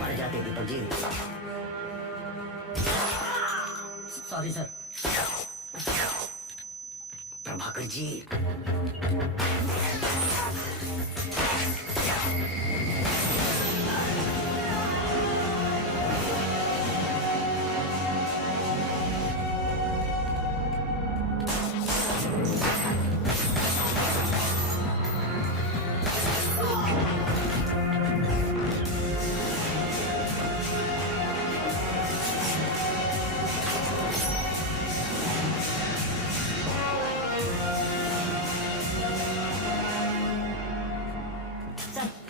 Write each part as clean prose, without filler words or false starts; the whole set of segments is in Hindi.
मर जाते Deepak ji. Sorry sir. Prabhakar ji,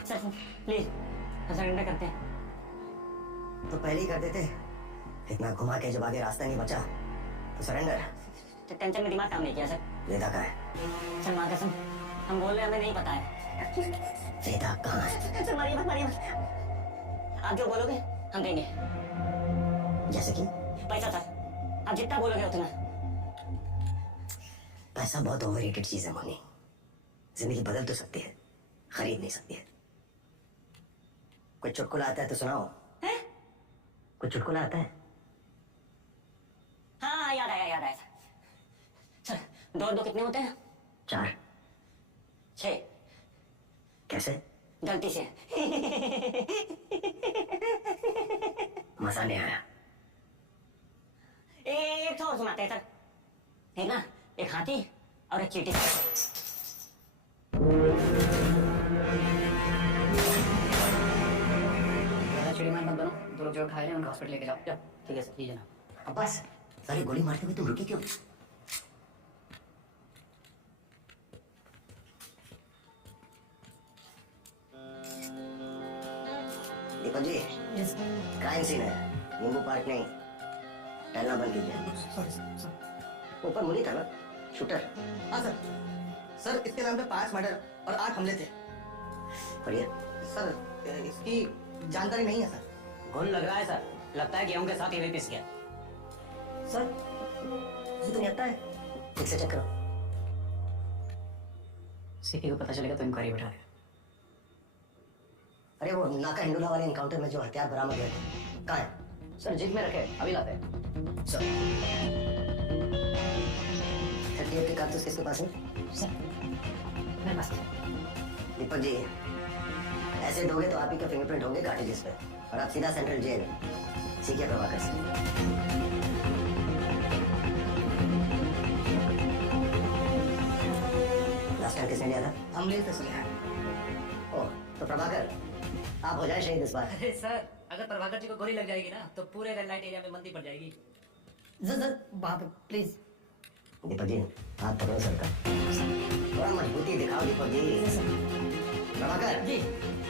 sir please surrender करते हैं। तो पहले ही कर देते। इतना घुमा के जब आगे रास्ता नहीं बचा तो सरेंडर। टेंशन में दिमाग काम नहीं किया सर। वेदा कहाँ है? सर माँ कसम हम बोल रहे हमें नहीं पता है। वेदा कहाँ है? सर मारिए मत मारिए मत। आप जो बोलोगे हम देंगे। जैसे कि पैसा सर, आप जितना बोलोगे उतना। पैसा बहुत ओवररेटेड चीज है मोनी। जिंदगी बदल तो सकती है, खरीद नहीं सकती है। कोई चुटकुला आता है तो सुनाओ। है? कोई चुटकुला आता है? हाँ याद आया सर। सर 2 और 2 कितने होते हैं? 4। 6। कैसे? गलती से। मजा नहीं आया। एक तो और सुनाते हैं सर। एक ना, एक हाथी और एक चींटी। चिड़ीमान मत बनो। 2 लोग जो खा रहे हैं उनको हॉस्पिटल लेके जाओ। ठीक है सर। जी जनाब। अब्बास, सारी गोली मारते हुए तुम रुके क्यों? दीपक जी, क्राइम सीन है, नींबू पार्क नहीं। टहलना बंद कीजिए। सर। ऊपर मुनी था ना शूटर? हाँ सर। सर इसके नाम पे 5 मर्डर और 8 हमले थे। बढ़िया। सर इसकी जानकारी नहीं है सर। घुन लग रहा है सर। लगता है गेहूं के साथ ही भी पिस गया। सर ये तो नहीं आता है। ठीक से चेक करो। सीपी को पता चलेगा तो इंक्वायरी बैठा देगा। अरे वो नाका हिंडोला वाले एनकाउंटर में जो हथियार बरामद हुए थे कहाँ है? सर जीप में रखे, अभी लाते हैं। सर 38 के कारतूस किसके पास है? सर मेरे पास। दीपक जी, ऐसे दोगे तो आप ही के फिंगरप्रिंट होंगे कार्टेजेस पे और आप सीधा सेंट्रल जेल सीके प्रभाकर से। लास्ट टाइम किसने लिया था? हम ले थे सर। ओह, तो प्रभाकर आप हो जाए शहीद इस बार। अरे सर, अगर प्रभाकर जी को गोली लग जाएगी ना तो पूरे रेड लाइट एरिया में मंदी पड़ जाएगी। सर वहाँ पे प्लीज। दीपक जी हाथ पकड़ो सर का। थोड़ा मजबूती दिखाओ दीपक जी। प्रभाकर जी।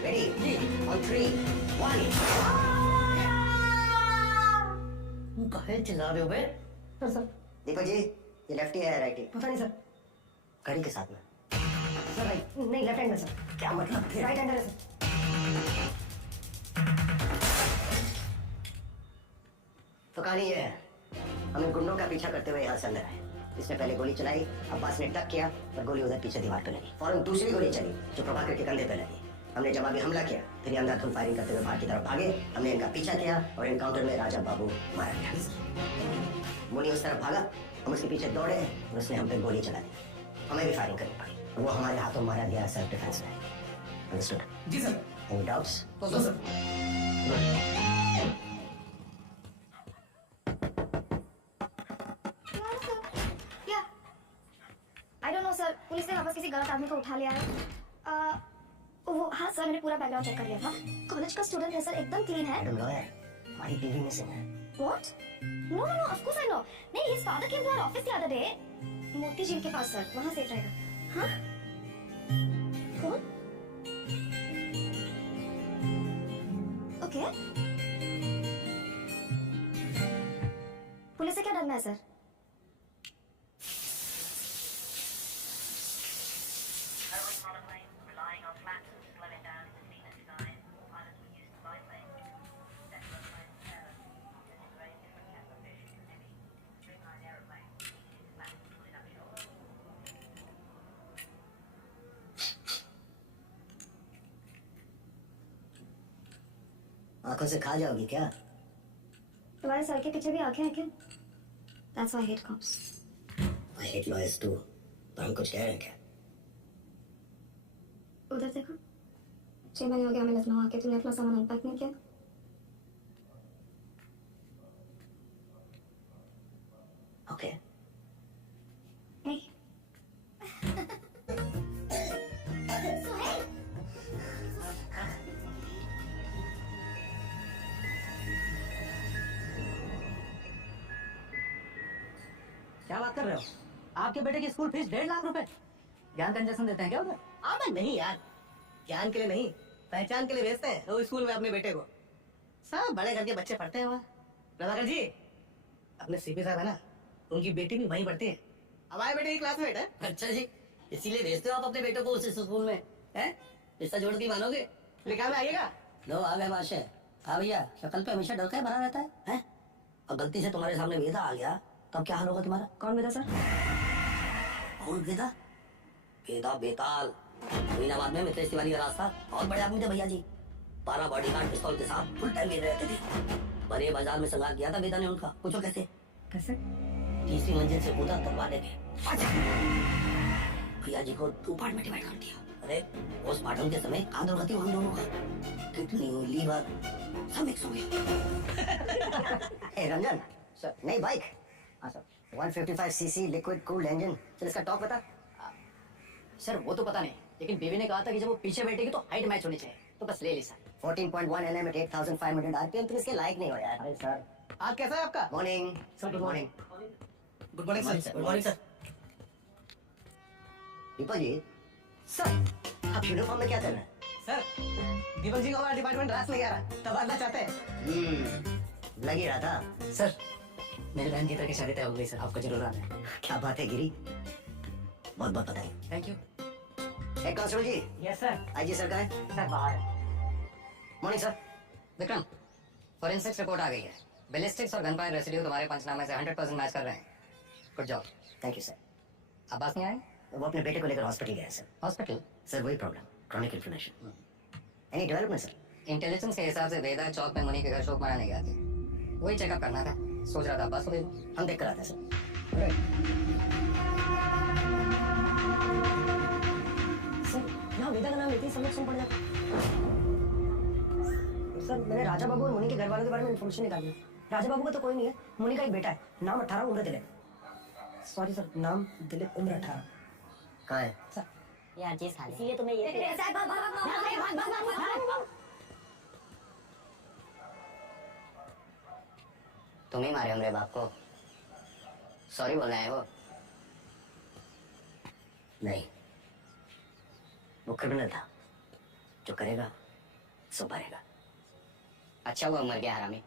रेडी जी। ऑन 3, 1। कहे चिल्ला रहे हो बे? सर दीपक जी, ये लेफ्टी है राइटी? पता नहीं सर। घड़ी के साथ में। सर राइट नहीं, लेफ्ट हैंड में सर। क्या मतलब? राइट हैंडर है सर। तो कहानी ये है, हमें गुंडों का पीछा करते हुए यहाँ से अंदर आए। इसने पहले गोली चलाई, अब्बास ने टक किया और गोली उधर पीछे दीवार पे लगी। फौरन दूसरी गोली चली जो प्रभाकर के कंधे पे लगी। हमने जवाबी हमला किया, फिर ये अंधाधुंध फायरिंग करते हुए बाहर की तरफ भागे। हमने इनका पीछा किया और एनकाउंटर में राजा बाबू मारा गया। मुनी उस तरफ भागा, हम उसके पीछे दौड़े और उसने हम पे गोली चला दी। हमें भी फायरिंग करनी पड़ी। वो हमारे हाथों मारा गया सेल्फ डिफेंस में। अंडरस्टूड? जी सर। Any doubts? तो sir I don't know sir, police ने वापस किसी गलत आदमी को उठा लिया है। वो हाँ सर, मैंने पूरा बैकग्राउंड चेक कर लिया था। कॉलेज का स्टूडेंट है सर, एकदम क्लीन है। मैडम लॉयर, हमारी बीवी मिसिंग है। What? No no no, of course I know. नहीं, his father came to our office the other day. Moti Jheel के पास सर, वहां सेफ रहेगा। हाँ? कौन? ओके। पुलिस से क्या डरना है sir? Early modifying, relying on flat, limit. आंखों से खा जाओगी क्या? तुम्हारे सर के पीछे भी आंखें हैं क्या? That's why I hate cops. I hate lawyers too. पर हम कुछ कह रहे हैं क्या? उधर देखो, 6 महीने हो गया हमें लखनऊ आके, तूने अपना सामान अनपैक नहीं किया। Okay. Hey. क्या बात कर रहे हो? आपके बेटे की स्कूल फीस 1.5 लाख रुपए। ज्ञान कंसेशन देते हैं क्या उधर? अबे नहीं यार, ज्ञान के लिए नहीं, पहचान के लिए भेजते हैं वो स्कूल में अपने बेटे को। सब बड़े घर के बच्चे पढ़ते हैं वहाँ। प्रभाकर जी, अपने सीपी साहब है ना, उनकी बेटी भी वहीं पढ़ती है। हमारे बेटे की क्लासमेट है। अच्छा जी, इसीलिए भेजते हो आप अपने बेटों को उस स्कूल में, हैं? रिश्ता जोड़ के मानोगे? लिखा में आइएगा। लो आ गए बादशाह। हाँ भैया, शक्ल पे हमेशा डर का ही भरा रहता है, हैं? और गलती से तुम्हारे सामने वेदा आ गया, तब क्या हाल होगा तुम्हारा? कौन बेटा सर? कौन वेदा? वेदा बेताल, अमीनाबाद में मित्र तिवारी का रास्ता, बहुत बड़े आदमी थे भैया जी। 12 बॉडीगार्ड पिस्तौल के साथ फुल टाइम गेले रहते थे। बड़े बाजार में संगार किया था वेदा ने उनका। पूछो कैसे? कैसे? 3री मंजिल से कूदा तलवार लेके। भैया जी को 2 पार्ट में डिवाइड कर दिया। अरे पोस्टमार्टम के समय कहाँ दुर्गति हम दोनों का, किडनी लीवर सब मिक्स हो गया। Hey Ranjan, sir. नई बाइक हाँ sir. 155 CC liquid cooled engine. चल इसका टॉप बता। सर वो तो पता नहीं, लेकिन बीवी ने कहा था कि जब वो पीछे बैठेगी तो हाइट मैच होनी चाहिए, तो बस ले ली सर। 14.1 Nm at 8500 RPM। तुम इसके लायक नहीं हो यार। अरे सर, आज कैसा है आपका? Morning sir, good morning. Good morning sir. Good morning sir. Deepak ji, sir आप यूनिफॉर्म में क्या कर रहे हैं? सर, दीपक जी को हमारा डिपार्टमेंट रास नहीं आ रहा, तबादला चाहते हैं। लग ही रहा था। सर मेरी बहन गीता की शादी तय हो गई सर, आपको जरूर आना है। क्या बात है गिरी, बहुत बहुत बधाई। Thank you. एक कांस्टेबल जी, यस सर। आईजी सर का है। सर बाहर है। Morning sir. Vikram, forensics report आ गई है। बैलिस्टिक्स और गन फायर रेसिड्यू तुम्हारे पंचनामे से 100% मैच कर रहे हैं। Good job. Thank you sir. Abbas नहीं आए? वो अपने बेटे को लेकर हॉस्पिटल गया है सर। हॉस्पिटल? सर वही problem, chronic inflammation. Any development sir? Intelligence के हिसाब से वेदा चौक में मुनि के घर शोक मनाने गया था, वही चेकअप करना था। सोच रहा था अब्बास को दे दूं। हम देख कर आते हैं सर। सर यहाँ वेदा का नाम लेते ही सब लोग सुन पड़ जाते। सर मैंने राजा बाबू और मुनि के घर वालों के बारे में इन्फॉर्मेशन निकाली है। राजा बाबू का तो कोई नहीं है, मुनि का एक बेटा है, नाम 18, उम्र दिलीप। सॉरी सर, नाम दिलीप, उम्र 18। कहाँ है सर? यार चीज खा ले, इसीलिए तुम्हें ये तुम ही मारे हमरे बाप को, सॉरी बोलने आए हो? नहीं, वो क्रिमिनल था, जो करेगा सो भरेगा। अच्छा हुआ मर गया हरामी,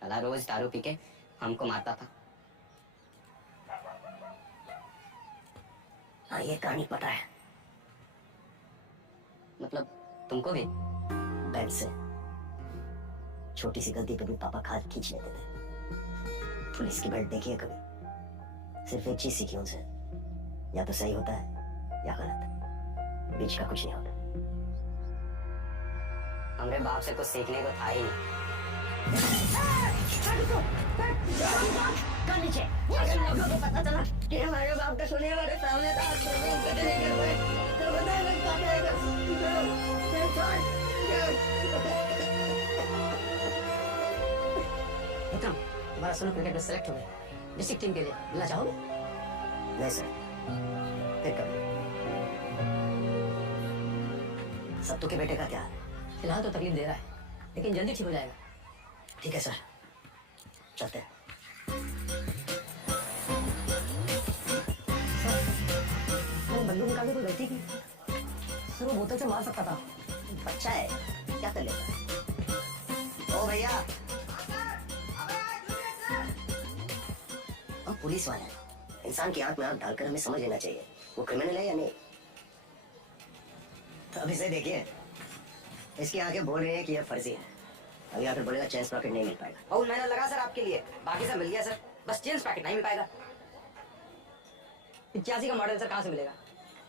साला रोज दारू पी के हमको मारता था। हाँ ये कहानी पता है। मतलब तुमको भी? बेड से छोटी सी गलती पे भी पापा खाद खींच लेते थे। पुलिस की बेल्ट देखी है कभी? सिर्फ एक चीज सीखी उनसे, या तो सही होता है या गलत, बीच का कुछ नहीं होता। हमरे बाप से कुछ सीखने को था ही नहीं। नीचे पता चला कि हमारे बाप का सुने वाले सामने था, तो विक्रम, तुम्हारा सोनू क्रिकेट में सेलेक्ट हो गया डिस्ट्रिक्ट टीम के लिए, मिलना चाहोगे? नहीं सर, फिर कभी। सत्तू के बेटे का क्या है? फिलहाल तो तकलीफ दे रहा है, लेकिन जल्दी ठीक हो जाएगा। ठीक है सर, चलते हैं। मैंने बंदूक निकाल के कोई गलती की? सर वो बोतल से मार सकता था। बच्चा है, क्या कर लेगा? ओ भैया, हम पुलिस वाले हैं, इंसान की आंख में आंख डालकर हमें समझ लेना चाहिए वो क्रिमिनल है या नहीं। तो अब इसे देखिए, इसकी आंखें बोल रही हैं कि यह फर्जी है। अभी आकर बोलेगा चेन स्प्रॉकेट नहीं मिल पाएगा। और मैंने लगा सर आपके लिए, बाकी सब मिल गया सर, बस चेन पैकेट नहीं मिल पाएगा। 85 का मॉडल सर कहाँ से मिलेगा?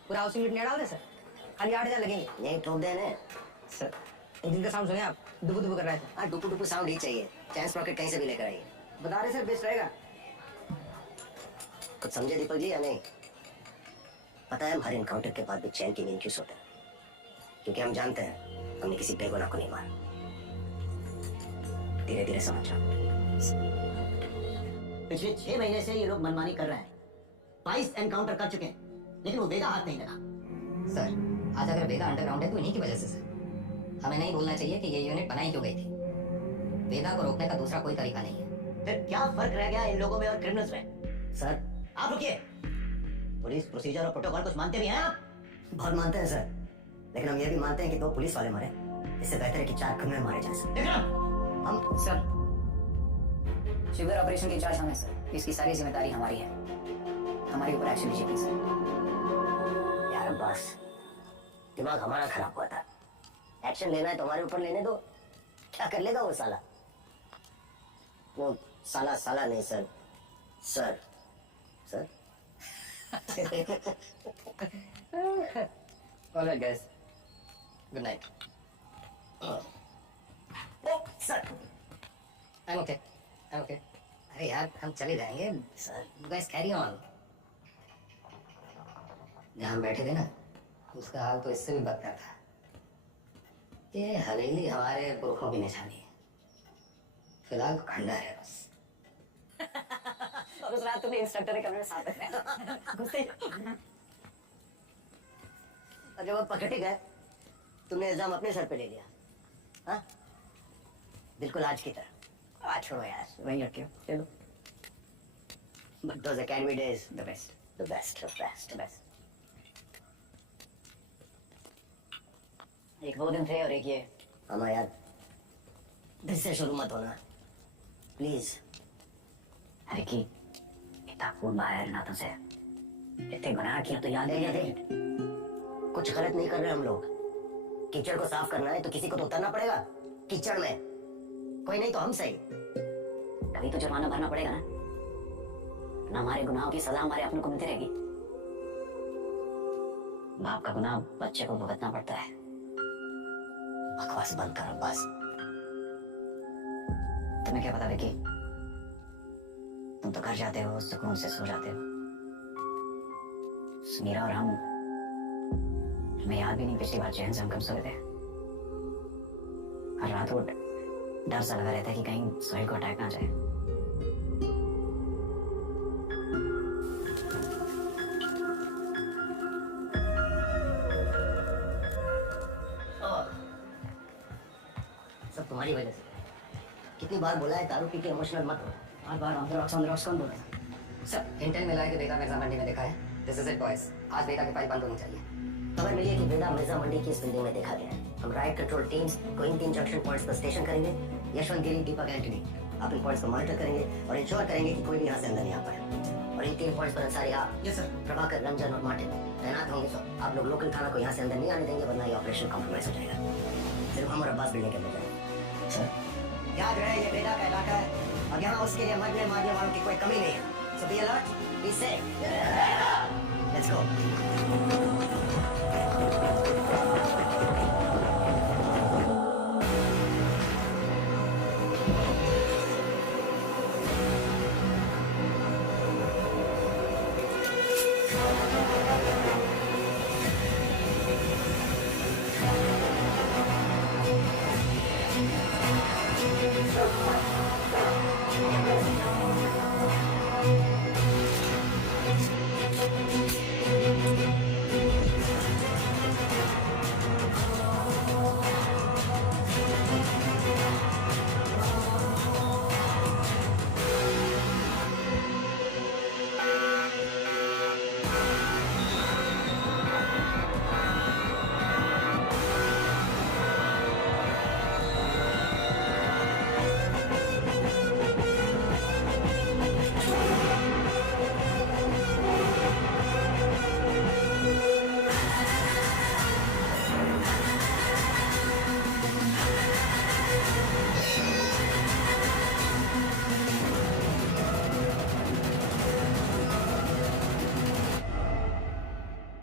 पूरा हाउसिंग यूनिट नहीं डाल दे सर, खाली 8,000 लगेंगे। यही ठोक देने सर। इंजन का साउंड सुने आप? दुबु दुबु कर रहा है। हाँ, डुपू डुपू साउंड ही चाहिए। चैन स्प्रॉकेट कहीं से भी लेकर आइए। बता रहे सर बेस्ट रहेगा। कुछ समझे दीपक जी या नहीं? पता है हम हर इनकाउंटर के बाद भी चैन की नींद क्यों सोते हैं? क्योंकि हम जानते हैं हमने किसी बेगुनाह को नहीं मारा। धीरे धीरे समझ जाओ। पिछले 6 महीने से ये लोग मनमानी कर रहे हैं। 22 एनकाउंटर कर चुके हैं, लेकिन वो वेदा हाथ नहीं लगा। सर, आज अगर वेदा अंडरग्राउंड है तो इन्हीं की वजह से सर। हमें नहीं भूलना चाहिए कि ये यूनिट बनाई क्यों गई थी। वेदा को रोकने का दूसरा कोई तरीका नहीं है। फिर क्या फर्क रह गया इन लोगों में और क्रिमिनल्स में? सर, आप रुकिए। पुलिस प्रोसीजर और प्रोटोकॉल कुछ मानते भी हैं आप? बहुत मानते हैं सर, लेकिन हम ये भी मानते हैं कि 2 पुलिस वाले मरे, इससे बेहतर है कि 4 क्रिमिनल मारे जा सके। विक्रम, हम सर, शिविर ऑपरेशन की इंचार्ज हमें सर। इसकी सारी जिम्मेदारी हमारी है। हमारे ऊपर एक्शन लीजिए प्लीज। यार बस, दिमाग हमारा खराब हुआ था। एक्शन लेना है तो हमारे ऊपर लेने दो। क्या कर लेगा वो साला? वो साला साला नहीं sir, sir sir. All right, guys. Good night. Sir, I'm okay. I'm okay. अरे यार, हम चले जाएंगे। Sir You guys carry on. जहाँ हम बैठे थे ना, उसका हाल तो इससे भी बदतर था। ये हवेली हमारे पुरखों की निशानी है। फिलहाल तो खंडर है बस। और उस रात तुमने इंस्ट्रक्टर के कमरे में साथ रखा। घुसते और जब वो पकड़े गए, तुमने इल्जाम अपने सर पे ले लिया। हाँ, बिल्कुल आज की तरह। आज छोड़ो यार, वहीं रखियो। चलो। But those academy days, The best. the best, the best, the best. एक वो दिन थे और एक ये। हमा यार, फिर से शुरू मत होना प्लीज। अरे की इतना खून बहाया है नातों से। इतने गुनाह किया तो याद नहीं आते। कुछ गलत नहीं कर रहे हम लोग। कीचड़ को साफ करना है तो किसी को तो उतरना पड़ेगा कीचड़ में। कोई नहीं तो हम सही। कभी तो जुर्माना भरना पड़ेगा ना। ना हमारे गुनाहों की सजा हमारे अपनों को मिलती रहेगी। बाप का गुनाह बच्चे को भुगतना पड़ता है। बकवास बंद करो बस। तुम्हें क्या पता विकी? तुम तो घर जाते हो, सुकून से सो जाते हो। मीरा और हम, हमें याद भी नहीं पिछली बार चैन से हम कब सोए थे। हर रात वो डर सा लगा रहता है कि कहीं सोहेल को अटैक ना आ जाए। सब तुम्हारी वजह से। कितनी बार बोला है दारू पी के इमोशनल मत हो। बार ऑन द रॉक्स कौन बोल रहा है? सर, इंटेल मिला है कि वेदा मिर्जा मंडी में देखा है। This is it boys. आज वेदा की फाइल बंद होनी चाहिए। खबर मिली है कि वेदा मिर्जा मंडी की इस बिल्डिंग में देखा गया है। हम राइट कंट्रोल टीम्स को इन 3 जंक्शन पॉइंट्स पर स्टेशन करेंगे। यशवंत गिरी, दीपक एंटनी, आप इन पॉइंट्स को मॉनिटर करेंगे और इंश्योर करेंगे कि कोई भी यहाँ से अंदर नहीं आ पाए। और इन 3 पॉइंट्स पर अंसारी, आप, यस सर। प्रभाकर, रंजन और मार्टिन तैनात होंगे। आप लोग लोकल थाना को यहाँ से अंदर नहीं आने देंगे, वरना ये ऑपरेशन कॉम्प्रोमाइज हो जाएगा। सिर्फ हम और अब्बास बिल्डिंग के अंदर जाएंगे। सर, याद रहे ये वेदा का इलाका है और यहाँ उसके लिए मरने मारने वालों की कोई कमी नहीं है। So be alert, be safe. Let's go.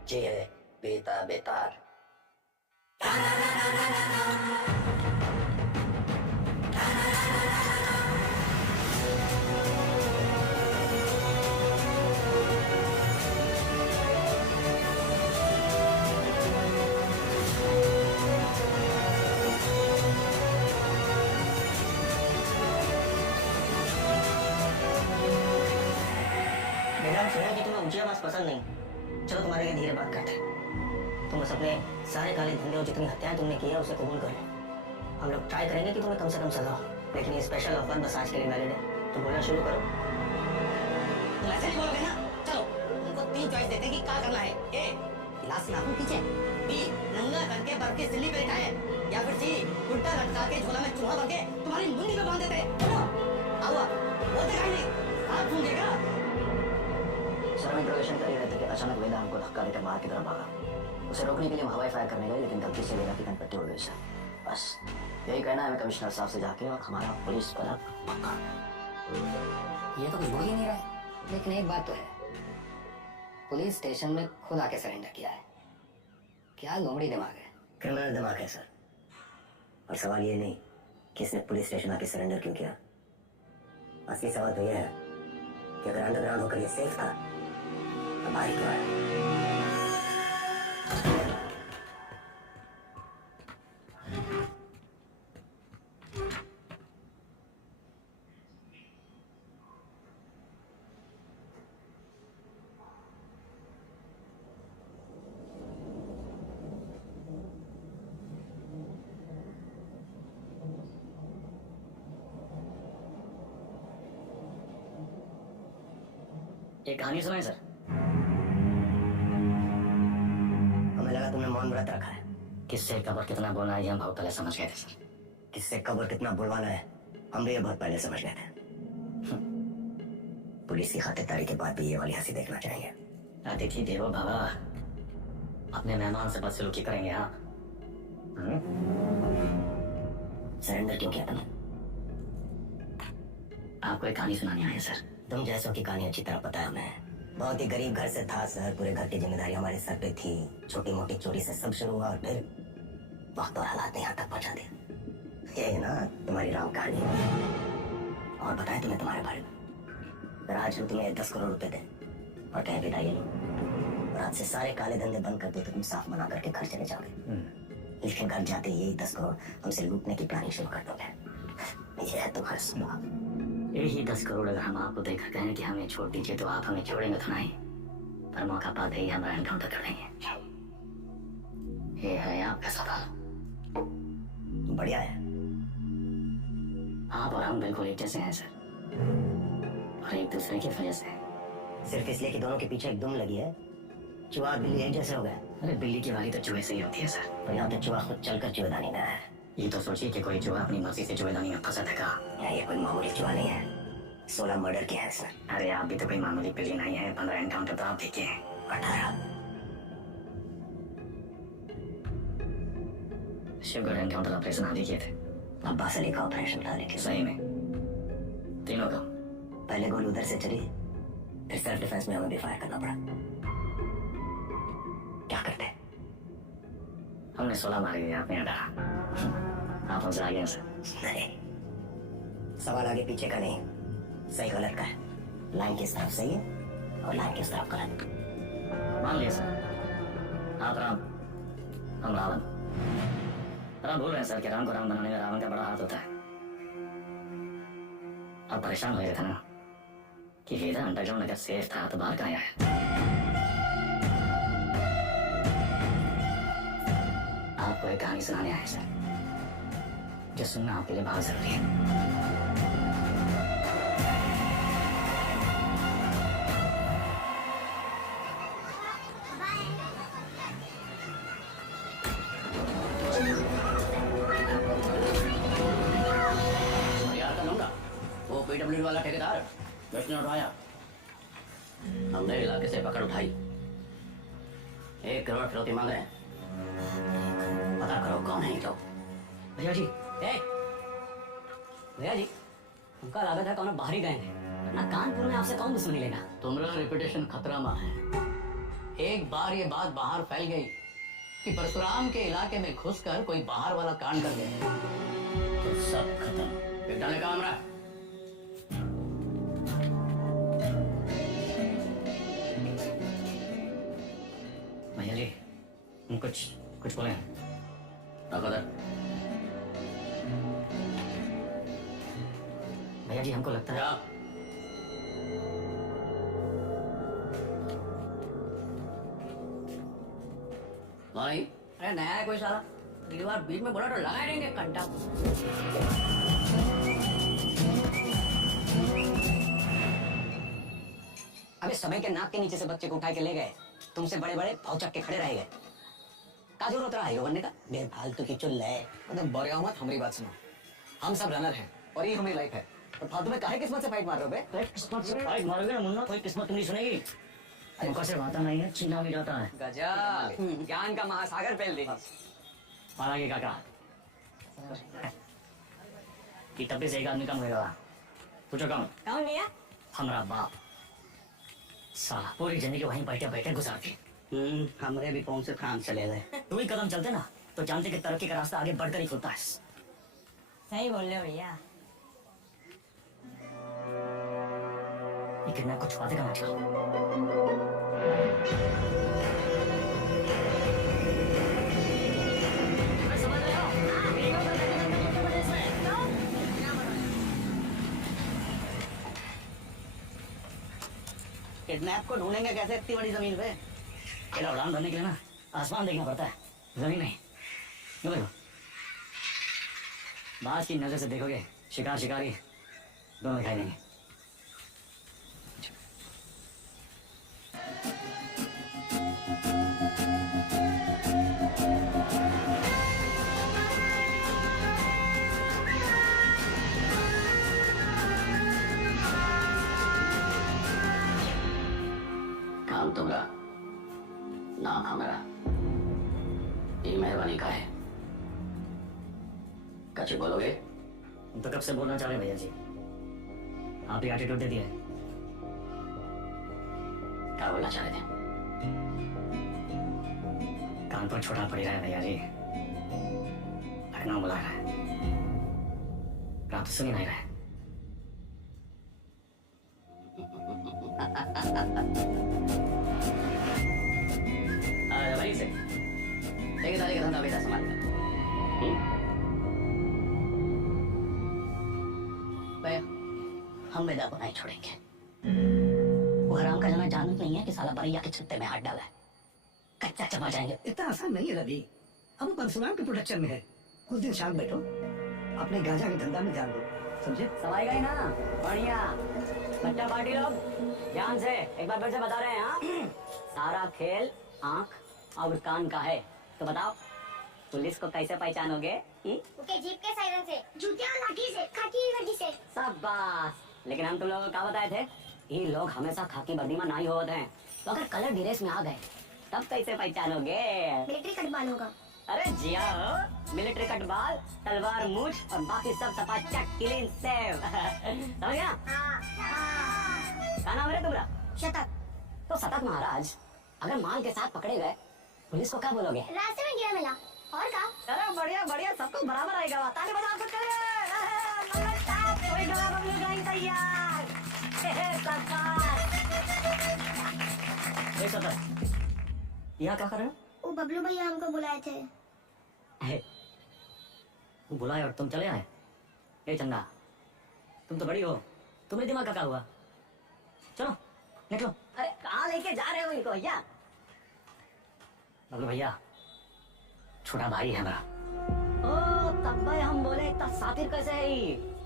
जय बेता बेतार। बेटा सुना कि तुम्हें ऊंची आवाज पसंद नहीं। चलो तुम्हारे लिए धीरे बात करते हैं। तुम बस अपने सारे काले धंधे और जितनी हत्याएं तुमने की है उसे कबूल कर लो। हम लोग ट्राई करेंगे कि तुम्हें कम से कम सजा हो, लेकिन ये स्पेशल ऑफर बस आज के लिए वैलिड है। तो बोलना शुरू करो। तुम ऐसे नहीं बोलोगे ना? चलो तुमको 3 चॉइस देते हैं कि क्या करना है। ए, गिलास से नाखून खींचे। बी, नंगा करके बर्फ की सिल्ली पे बिठाए। या फिर सी, उल्टा लटका के झोला में चूहा भर के तुम्हारी मुंडी पे बांध देते। बोलो, आओ वो दिखाई नहीं, आप सुनिएगा। सर हम इंट्रोगेशन कर ही रहे थे कि अचानक वेदा हमको धक्का देकर बाहर की तरफ भागा। उसे रोकने के लिए हम हवाई फायर करने गए, लेकिन गलती से वेदा की कनपट्टी उड़ गई सर। बस यही कहना है हमें कमिश्नर साहब से जाके, और हमारा पुलिस पर अब पक्का। ये तो कुछ बोल ही नहीं रहा है। लेकिन एक बात तो है, पुलिस स्टेशन में खुद आके सरेंडर किया है। क्या लोमड़ी दिमाग है। क्रिमिनल दिमाग है सर। और सवाल ये नहीं कि इसने पुलिस स्टेशन आके सरेंडर क्यों किया। असली सवाल तो यह है कि अगर अंडरग्राउंड होकर ये सेफ था तो बाहर क्यों आया। एक कहानी सुनाए सर। हमें लगा तुमने मौन व्रत रखा है। किससे कब और कितना बोलना है ये हम बहुत पहले समझ गए थे सर। किससे कब और कितना बुलवाना है हम भी ये बहुत पहले समझ गए थे। पुलिस की खातिरदारी के बाद भी ये वाली हंसी देखना चाहेंगे। अतिथि देवो भव, अपने मेहमान से बदसलूकी करेंगे आप। सरेंडर क्यों किया तुमने? आपको एक कहानी सुनानी आई है सर। तुम जैसों की कहानी अच्छी तरह पता है हमें। बहुत ही गरीब घर से था सर। पूरे घर की जिम्मेदारी हमारे सर पे थी। छोटी मोटी चोरी से सब शुरू हुआ और फिर वक्त और हालात ने यहाँ तक पहुंचा दिया। ये ना तुम्हारी राम कहानी। और बताएं तुम्हें तुम्हारे बारे में। फिर आज हम तुम्हें 10 करोड़ रुपए दें और कहीं बिताइए नहीं, और आज से सारे काले धंधे बंद कर दो तो तुम साफ मना करके घर चले जाओगे। लेकिन घर जाते ही 10 करोड़ हमसे लूटने की प्लानिंग शुरू कर दोगे। ये है तुम्हारा स्वभाव। यही 10 करोड़ अगर हम आपको देकर कहें कि हमें छोड़ दीजिए तो आप हमें छोड़ेंगे तो नहीं, पर मौका पाते ही हमारा एनकाउंटर कर देंगे। ये है आपका सवाल। बढ़िया है। आप और हम बिल्कुल एक जैसे हैं सर, और एक दूसरे की वजह से। सिर्फ इसलिए कि दोनों के पीछे एक दुम लगी है, चूहा और बिल्ली एक जैसे हो गए। अरे बिल्ली की वाली तो चूहे से ही होती है सर। पर यहाँ तो चूहा खुद चलकर चूहेदानी में आया है। ये तो सोचिए कि कोई चूहा अपनी मर्जी से चूहेदानी में फंसा था। या ये कोई मामूली चूहा नहीं है। 16 मर्डर किया है इसने। अरे आप भी तो कोई मामूली बिल्ली नहीं है। 15 एनकाउंटर तो आप देखिए। 18। शुगर एनकाउंटर ऑपरेशन आदि किए थे। अब्बास अली का ऑपरेशन था, लेकिन सही में तीनों का। पहले गोली उधर से चली, फिर सेल्फ डिफेंस में हमें भी फायर करना पड़ा। क्या करते? हमने 16 मारे दिए, आपने 18। आप हमसे आगे हैं सर। नहीं, सवाल आगे पीछे का नहीं, सही गलत का है। लाइन किस तरफ सही है और लाइन किस तरफ गलत। मान लिया सर, आप राम, हम रावण। पर आप भूल रहे हैं सर कि राम को राम बनाने में रावण का बड़ा हाथ होता है। आप परेशान हो गए थे ना कि वेदा अंडरग्राउंड अगर सेफ था तो बाहर कहाँ आया। आपको एक कहानी सुनाने आए सर, जो सुनना आपके लिए बहुत जरूरी है। वो PWD वाला ठेकेदार जिसने उठाया, हमने इलाके से पकड़ उठाई। 1 करोड़ फिरौती मांग रहे हैं। पता करो कौन है ये लोग। भैया जी, भैया जी, उनका लागत है कौन बाहरी गए हैं ना। कानपुर में आपसे कौन दुश्मनी लेगा। तुम्हारा रेपुटेशन खतरा में है। एक बार ये बात बाहर फैल गई कि परशुराम के इलाके में घुसकर कोई बाहर वाला कांड कर दे तो सब खत्म। एक डाले का हमरा। भैया जी, कुछ बोले। भैया जी, हमको लगता है नहीं, अरे नया है कोई साला, अगली बार बीच में बोला तो लगा देंगे घंटा। अबे समय के नाक के नीचे से बच्चे को उठा के ले गए, तुमसे बड़े बड़े भौचक के खड़े रह गए। का जरूरत रहा हीरो बनने का? बेफालतू की चुल है। मतलब बड़े मत, हमारी बात सुनो। हम सब रनर हैं और ये हमारी लाइफ है, और फालतू में काहे किस्मत से फाइट मार रहे हो बे? किस्मत से फाइट मारोगे ना मुन्ना, कोई किस्मत नहीं सुनेगी। मौका से आता नहीं है, छीना भी जाता है। गजब, ज्ञान का महासागर फैल दे। और आगे काका कि तबे से एक आदमी कम होगा। पूछो कौन? कौन भैया? हमारा बाप। साला पूरी जिंदगी वहीं बैठे बैठे गुजारती। हमरे भी पहुंच से फ्रांस चले गए। तू ही कदम चलते ना तो जानते कि तरक्की का रास्ता आगे बढ़कर ही खुलता है। सही बोल रहे हो भैया। ये कितना कुछ बातें का मतलब। समझ रहे हो? किडनैप को ढूंढेंगे कैसे इतनी बड़ी जमीन पे? तेरा उड़ान भरने के लिए ना आसमान देखना पड़ता है, जमीन नहीं। क्यों देखो, बाज की नजर से देखोगे शिकार शिकारी दोनों दिखाई देंगे। काम तुम्हारा, नाम हमारा, ये मेहरबानी का है। कच्चे बोलोगे? हम तो कब से बोलना चाह रहे हैं भैया जी, आप ही एटीट्यूड दे दिया है। क्या बोलना चाह रहे थे? कान पर छोटा पड़ रहा है भैया जी, लखनऊ बुला रहा है, रात तो सुन ही नहीं रहा है। वहीं से ठेकेदारी का धंधा बेटा संभाल कर। भैया, हम बेटा को नहीं छोड़ेंगे। वो हराम का जना जानत नहीं है कि साला बरैया के छत्ते में हाथ डाला है। कच्चा चबा जाएंगे। इतना आसान नहीं है रवि, हम परशुराम के प्रोटेक्शन में है। कुछ दिन शांत बैठो, अपने गांजा के धंधा में ध्यान दो, समझे? सवाई गई ना, बढ़िया। बच्चा पार्टी लोग ध्यान से एक बार फिर से बता रहे हैं। हाँ, सारा खेल आंख और कान का है, तो बताओ पुलिस को कैसे पहचानोगे? उनके जीप के सायरन से, जूतियां लाठी से, खाकी वर्दी से। शाबाश। लेकिन हम तुम लोगों को क्या बताए थे? ये लोग हमेशा खाकी वर्दी में नहीं होते हैं, तो अगर कलर ड्रेस में आ गए तब कैसे पहचानोगे? मिलिट्री कटबाल होगा। अरे जिया हो, मिलिट्री कटबाल, तलवार मूछ और बाकी सब चपाचक क्लीन सेव। समझ गया? क्या नाम है तुम्हारा? शतक। तो शतक महाराज, अगर माल के साथ पकड़े गए पुलिस को क्या बोलोगे? रास्ते में गिरा मिला, और का? अरे बढ़िया बढ़िया, सबको बराबर आएगा। ताली बजाओ कुछ करे। कोई गला बबलू नहीं तैयार। ए सतर, यहाँ क्या कर रहे हो? वो बबलू भैया हमको बुलाए थे। वो बुलाए और तुम चले आए? ए चंदा, तुम तो बड़ी हो, तुम्हें दिमाग का क्या हुआ? चलो निकलो। अरे कहाँ लेके जा रहे हो इनको भैया? बबलू भैया छोटा भाई है हमारा। ओ तब भाई हम बोले इतना सातिर कैसे है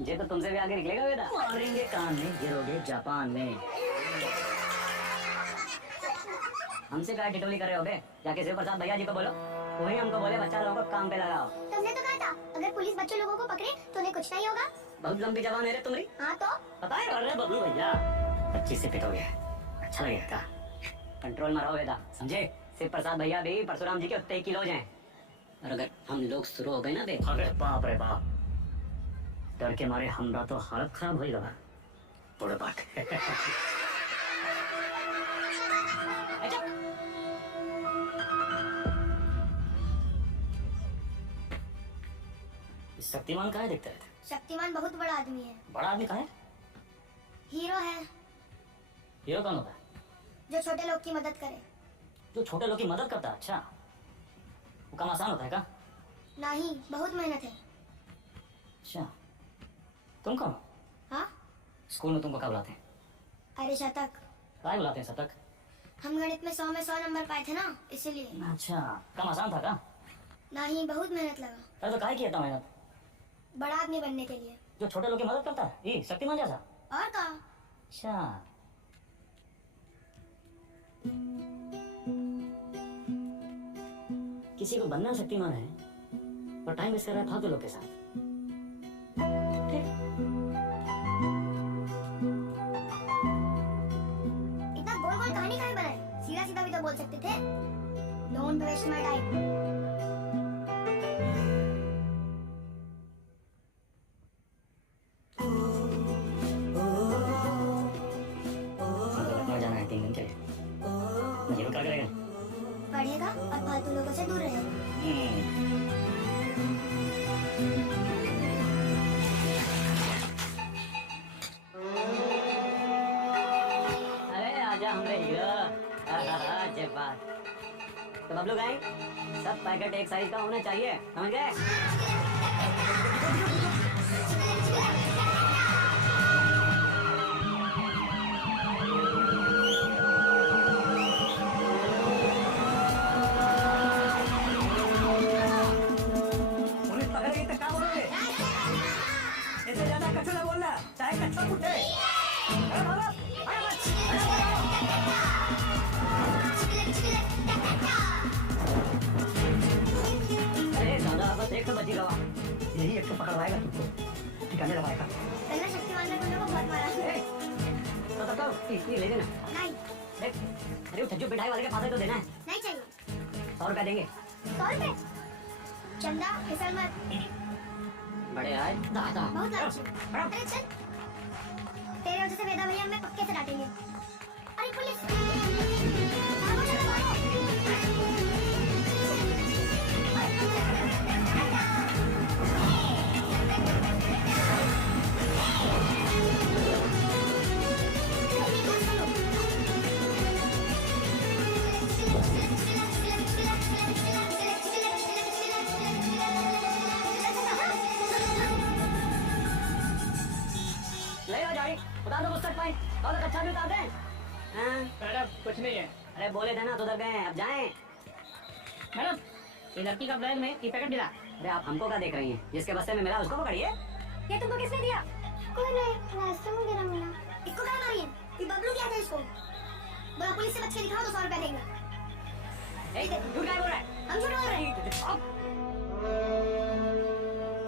ये तो तुमसे भी आगे निकलेगा बेटा। मारेंगे कान में, गिरोगे जापान में। हमसे क्या टिटोली कर रहे हो बे? जाके शिव प्रसाद भैया जी को बोलो, वही हमको बोले बच्चा लोगों को काम पे लगाओ। तुमने तो कहा था अगर पुलिस बच्चों लोगों को पकड़े तो उन्हें कुछ नहीं होगा। बहुत लंबी जबान है रे तुम्हारी। हाँ तो पता है? अरे बबलू भैया 25 से पिटोगे, अच्छा लगेगा का? कंट्रोल में रहो बेटा, समझे? शिव प्रसाद भैया भी परशुराम जी के उतने ही किलो हैं। और अगर हम लोग शुरू हो गए ना बे, अरे बाप रे बाप, डर के मारे हमरा तो हालत खराब हो गया। बड़े बात। शक्तिमान कहाँ दिखता है? शक्तिमान बहुत बड़ा आदमी है। बड़ा आदमी कहाँ है? हीरो है हीरो कौन होता है? जो छोटे लोग की मदद करे। जो छोटे लोग की मदद करता है। अच्छा, वो काम आसान होता है का? नहीं, बहुत मेहनत है। अच्छा, तुम कौन हो? हाँ? स्कूल में तुमको क्या बुलाते हैं? अरे शतक। क्या बुलाते हैं शतक? हम गणित में 100 नंबर पाए थे ना, इसीलिए। अच्छा, काम आसान था का? नहीं, बहुत मेहनत लगा। अरे तो काहे किया था मेहनत? बड़ा आदमी बनने के लिए। जो छोटे लोग की मदद करता है, ये शक्तिमान जैसा। और का? अच्छा, किसी को बनना शक्तिमान है और टाइम वेस्ट कर रहा है फालतू लोग के साथ। इतना गोल गोल कहानी काहे बनाए? सीधा सीधा भी तो बोल सकते थे। Don't waste my time. Lucknow जाना है 3 दिन के लिए। ये क्या करेगा? पढ़ेगा और फालतू लोगों से दूर रहेगा। अरे आजा हमरे हीरो। जय बात। तो बबलू गाय सब पैकेट एक साइज का होना चाहिए, समझ गए? पुलिस पकड़ेगी तो क्या बोलोगे? इससे ज्यादा कछु ना बोलना, चाहे कच्चा पूछे। अरे भागो, अरे बस, अरे भागो। अरे दादा बस एक तो बची गवा। यही एक तो पकड़वाएगा तुमको, ठिकाने लगाएगा। पहले शक्तिमान ने गुंडों को बहुत मारा। तो तब ये ले लेना। नहीं, देख, अरे वो छज्जू पिटाई वाले के पास है तो देना है। नहीं चाहिए। 100 रुपया देंगे। 100 रुपए? चंदा, फिसल मत। बड़े आए दादा। बहुत लालची। अरे चल। तेरे वजह से वेदा भैया हमें पक्के से डांटेंगे। अरे पुलिस! भागो, चलो, भागो। ले आ जाए, उतार दो पुस्तक पाई और अच्छा भी उतार दें। हाँ, मैडम कुछ नहीं है। अरे बोले थे ना तो उधर गए, अब जाएं। मैडम, ये लड़की का बैग में ये पैकेट मिला। अरे आप हमको क्या देख रही हैं? जिसके बस्ते में मिला उसको पकड़िए। ये तुमको किसने दिया? कोई नहीं, रास्ते में गिरा मिला। इसको क्या मारी है? ये बबलू क्या था इसको? बोला पुलिस से बच के दिखाओ तो 100 रुपया देंगे। ए, झूठ काहे बोल रहा है? हम झूठ बोल रहे हैं।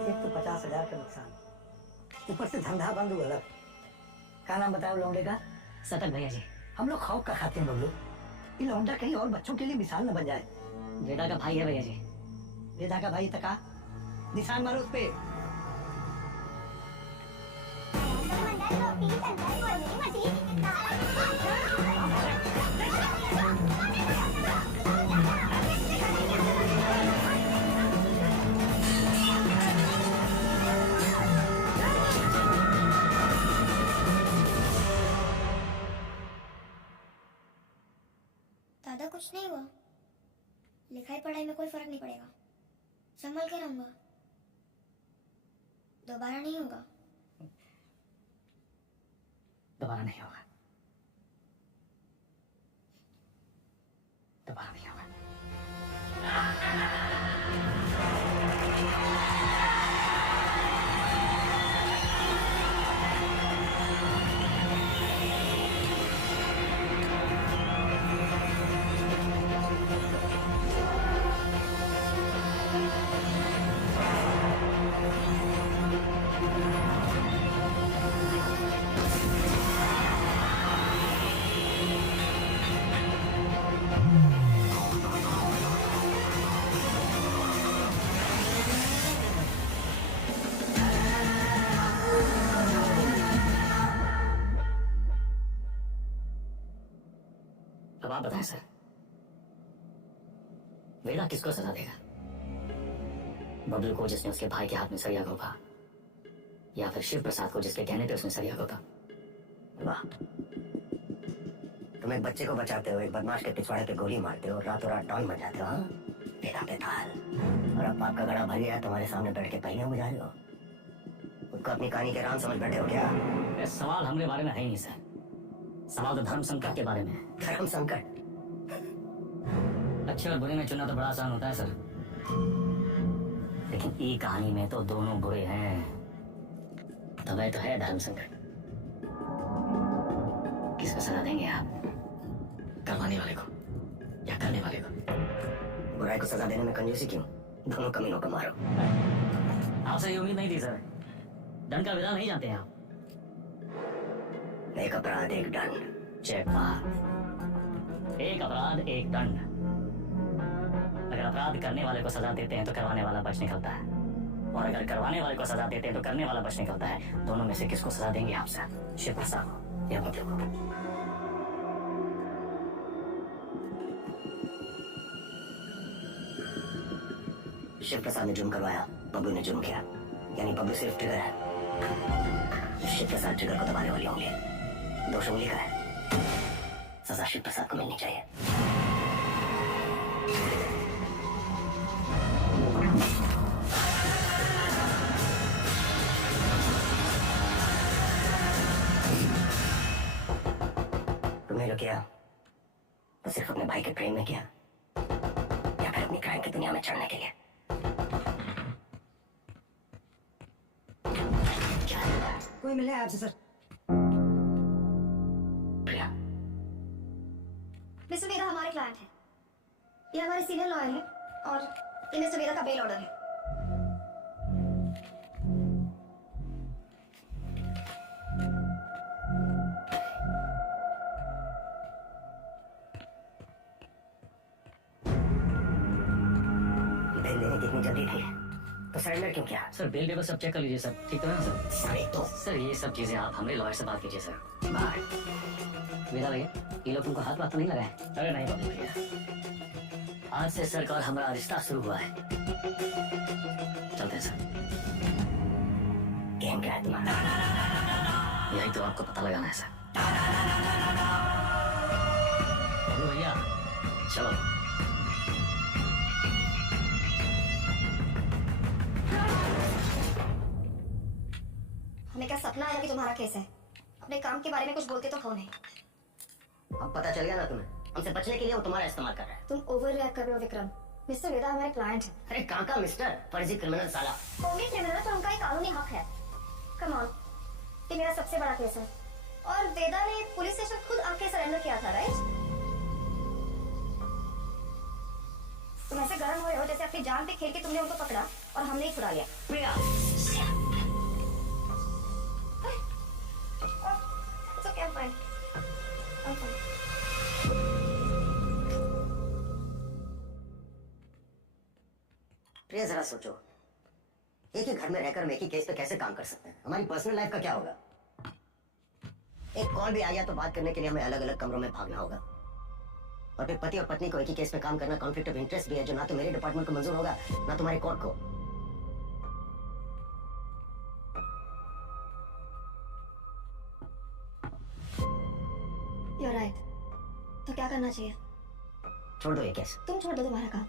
एक तो 50,000 का नुकसान, ऊपर से धंधा बंद हुआ। अलग क्या नाम बताया लौंडे का? सतत भैया जी। हम लोग खौफ का खाते हैं बबलू। ये लौंडा कहीं और बच्चों के लिए मिसाल न बन जाए। वेदा का भाई है भैया जी। वेदा का भाई तका निशान मारो उस पे। दादा कुछ नहीं हुआ। लिखाई पढ़ाई में कोई फर्क नहीं पड़ेगा। संभल के रहूंगा। दोबारा नहीं होगा। दोबारा नहीं होगा। दोबारा नहीं होगा। अब आप बताएं सर, वेदा किसको सजा देगा? बबलू को जिसने उसके भाई के हाथ में सरिया घोंपा, या फिर शिव प्रसाद को जिसके कहने पे उसने सरिया घोंपा? वाह, तुम एक बच्चे को बचाते हो, एक बदमाश के पिछवाड़े पे गोली मारते हो, रातों रात डॉन बन जाते हो। हाँ, बेटा बेताल। और अब पाप का गड़ा भर गया, तुम्हारे सामने बैठ के पहिया बुझा रहे हो। उसको अपनी कहानी के राम समझ बैठे हो क्या? ये सवाल हमारे बारे में है ही नहीं सर। सवाल तो धर्म संकट के बारे में है। धर्म संकट? अच्छे और बुरे में चुनना तो बड़ा आसान होता है सर, लेकिन ये कहानी में तो दोनों बुरे हैं। तब तो है धर्म संकट। किसको सजा देंगे आप? करवाने वाले को या करने वाले को? बुराई को सजा देने में कंजूसी क्यों? दोनों कमीनों को मारो। आपसे ये उम्मीद नहीं थी सर। दंड का विधान नहीं जानते हैं आप? एक अपराध एक दंड। चेकबात। एक अपराध एक दंड। अगर अपराध करने वाले को सजा देते हैं तो करवाने वाला बच निकलता है, और अगर करवाने वाले को सजा देते हैं तो करने वाला बच निकलता है। दोनों में से किसको सजा देंगे आप सर? शिव प्रसाद को या बबलू को? शिव प्रसाद ने जुर्म करवाया, बब्लू ने जुर्म किया, यानी बब्लू सिर्फ ट्रिगर है, शिव प्रसाद ट्रिगर को दबाने वाली उंगली। दोष उंगली का है, सजा शिव प्रसाद को मिलनी चाहिए। तुमने जो किया तो सिर्फ अपने भाई के प्रेम में किया, या फिर अपनी क्राइम की दुनिया में चढ़ने के लिए? कोई मिले आपसे सर? प्रिया, मिस्टर वेदा हमारे क्लाइंट हैं। ये हमारे सीनियर लॉयर हैं और ये मिस्टर वेदा का बेल ऑर्डर है। बेल देने की इतनी जल्दी थी तो सरेंडर क्यों किया? सर बेल पेपर सब चेक कर लीजिए सर, ठीक तो है ना सर? सारे तो सर ये सब चीजें आप हमारे लॉयर से बात कीजिए सर। बाय। वेदा भैया, ये लोग तुमको हाथ तो नहीं लगाए? अरे नहीं बबलू भैया, आज से सर का और हमारा रिश्ता शुरू हुआ है। चलते हैं सर। गेम क्या है तुम्हारा? यही तो आपको पता लगाना है सर। बबलू भैया चलो। हमें क्या सपना आया कि तुम्हारा केस है? अपने काम के बारे में कुछ बोलते तो हो नहीं। अब पता चल गया ना तुम्हें, हमसे बचने के लिए वो तुम्हारा इस्तेमाल कर रहा है। तुम ओवर रिएक्ट कर रहे हो विक्रम। मिस्टर वेदा हमारे क्लाइंट हैं। अरे कहाँ का मिस्टर, फर्जी क्रिमिनल साला। होंगे क्रिमिनल तो उनका एक कानूनी हक है। कम ऑन, ये मेरा सबसे बड़ा केस है और वेदा ने पुलिस स्टेशन खुद आके सरेंडर किया था, राइट? तुम ऐसे गर्म हो रहे हो जैसे अपनी जान पे खेल के तुमने उनको पकड़ा और हमने ही छुड़ा लिया। प्रिया, It's okay, I'm fine. I'm fine. प्रिया जरा सोचो, एक ही घर में रहकर हम एक ही केस पे कैसे काम कर सकते हैं? हमारी पर्सनल लाइफ का क्या होगा? एक कॉल भी आ गया तो बात करने के लिए हमें अलग अलग कमरों में भागना होगा। और फिर पति और पत्नी को एक ही केस में काम करना कॉन्फ्लिक्ट ऑफ इंटरेस्ट भी है, जो ना तो मेरे डिपार्टमेंट को मंजूर होगा ना तुम्हारी कोर्ट को। You're right. तो क्या करना चाहिए? छोड़ दो ये केस। तुम छोड़ दो तुम्हारा काम।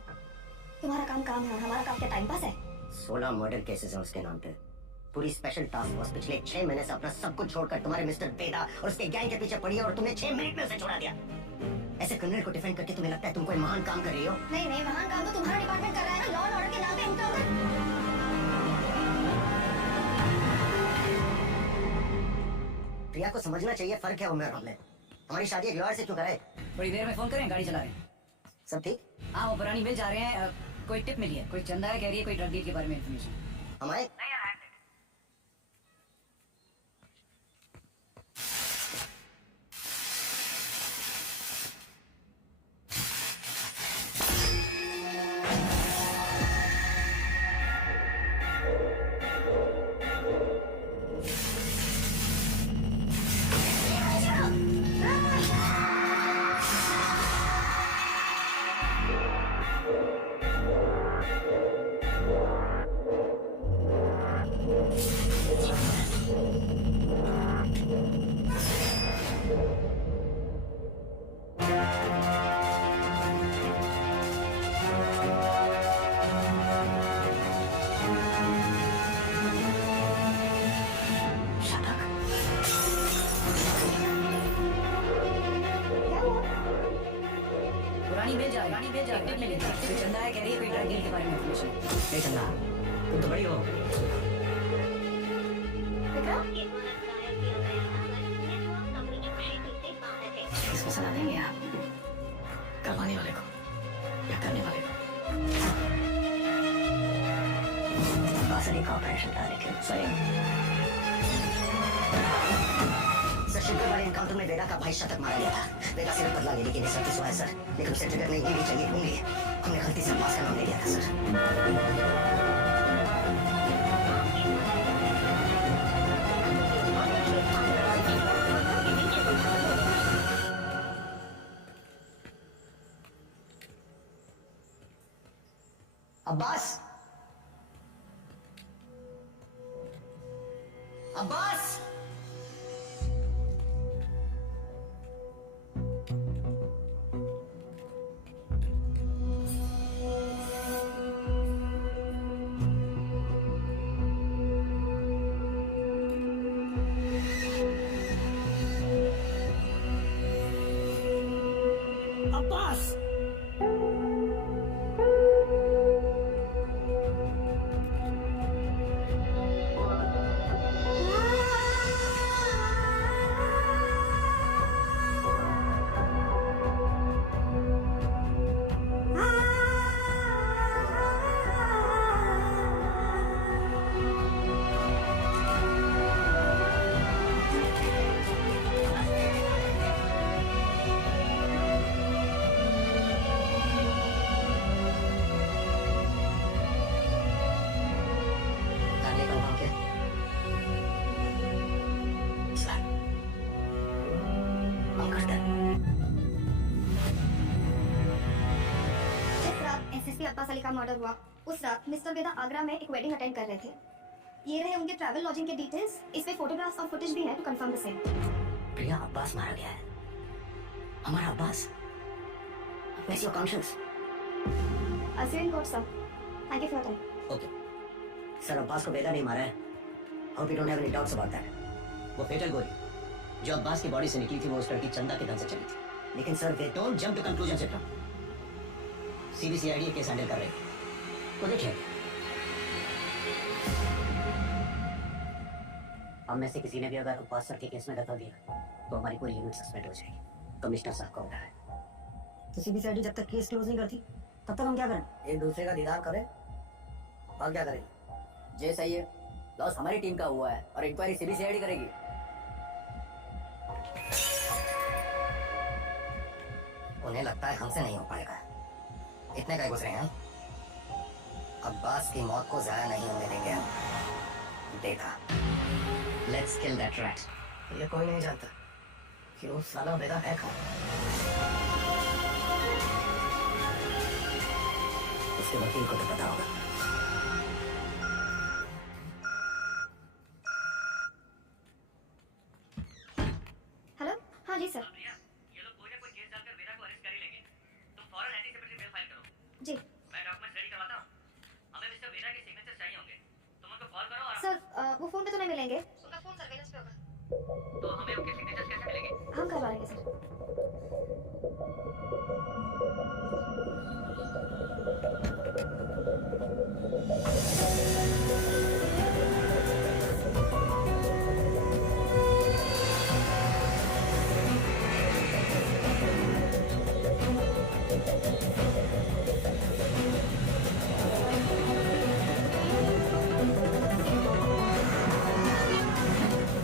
तुम्हारा काम काम है और हमारा काम क्या टाइम पास है? 16 मर्डर केसेस हैं उसके नाम पे। पूरी स्पेशल टास्क फोर्स पिछले 6 महीने से अपना सब कुछ छोड़कर तुम्हारे मिस्टर वेदा और उसके गैंग के पीछे पड़ी है और तुमने 6 मिनट में उसे छोड़ा दिया। ऐसे क्रिमिनल को डिफेंड करके तुम्हें लगता है तुम कोई महान काम कर रही हो? नहीं नहीं, महान काम तो तुम्हारा डिपार्टमेंट कर रहा है ना, लॉ एंड ऑर्डर के नाम पे एनकाउंटर। प्रिया को समझना चाहिए फर्क है उम्र में। हमारी शादी एक लॉयर से क्यों कराए? थोड़ी देर में फोन करें, गाड़ी चला रहे हैं। सब ठीक? हाँ वो पुरानी मिल जा रहे हैं। कोई टिप मिली है, कोई चंदा है कह रही है, कोई ड्रग डील के बारे में इन्फॉर्मेशन। हमारे रानी मिल जा एक टिप मिली थी तो चंदा है कह रही है कोई ड्रग डील के बारे में इन्फॉर्मेशन। ए चंदा, तुम तो बड़ी हो। विक्रम किसको सलाह देंगे आप? करवाने वाले को या करने वाले को? बासरी का ऑपरेशन था लेकिन सही। सर शिवकर वाले इनकाउंटर में वेदा का भाई शतक मारा गया था। वेदा सिर्फ बदला लेने के लिए सब हुआ है सर, लेकिन उसे ट्रिगर नहीं उंगली चाहिए उंगली। हमने गलती से अब्बास का नाम ले लिया था सर। अब्बास, अब्बास, अब्बास! अब्बास अली का मर्डर हुआ उस रात मिस्टर वेदा आगरा में एक वेडिंग अटेंड कर रहे थे। ये रहे उनके ट्रैवल लॉजिंग के डिटेल्स। इसमें फोटोग्राफ्स और फुटेज भी है टू कंफर्म द सेम। प्रिया, अब्बास मारा गया है। हमारा Abbas. Where's your conscience? I'll see you in court, sir. Thank you for your time. Okay. Sir Abbas को वेदा नहीं मारा है। Hope you don't have any doubts about that. वो फेटल गोली जो अब्बास की बॉडी से निकली थी वो उस लड़की चंदा के धन से चली थी। लेकिन सर वे डोंट जंप टू कंक्लूजन से सीबीसीआईडी केस हैंडल कर रही है। तो देखिए, हम में से किसी ने भी अगर अब्बास सर के केस में दखल दिया तो हमारी पूरी यूनिट सस्पेंड हो जाएगी। कमिश्नर साहब का ऑर्डर है। तो सीबीसीआईडी जब तक केस क्लोज नहीं करती तब तक हम क्या करें? एक दूसरे का दीदार करें और क्या करें? जे सही है, लॉस हमारी टीम का हुआ है और इंक्वायरी सीबीसीआईडी करेगी। उन्हें लगता है हमसे नहीं हो पाएगा। इतने का गुजरे हैं। अब्बास की मौत को जाया नहीं होने देंगे हम। देखा, लेट्स किल दैट रैट। ये कोई नहीं जानता कि वो साला वेदा है कौन। उसके वकील को तो पता होगा। हेलो, हाँ जी सर। ये लोग कोई ना कोई केस डालकर वेदा को अरेस्ट कर ही लेंगे। तुम फौरन एंटीसिपेटरी बेल फाइल करो। जी मैं डॉक्यूमेंट्स रेडी करवाता हूँ। हमें मिस्टर वेदा के सिग्नेचर चाहिए होंगे। तुम उनको कॉल करो और सर, वो फोन पे तो नहीं मिलेंगे। उनका फोन सर्वेलेंस पे होगा। तो हमें उनके सिग्नेचर्स कैसे मिलेंगे? हम करवा लेंगे सर।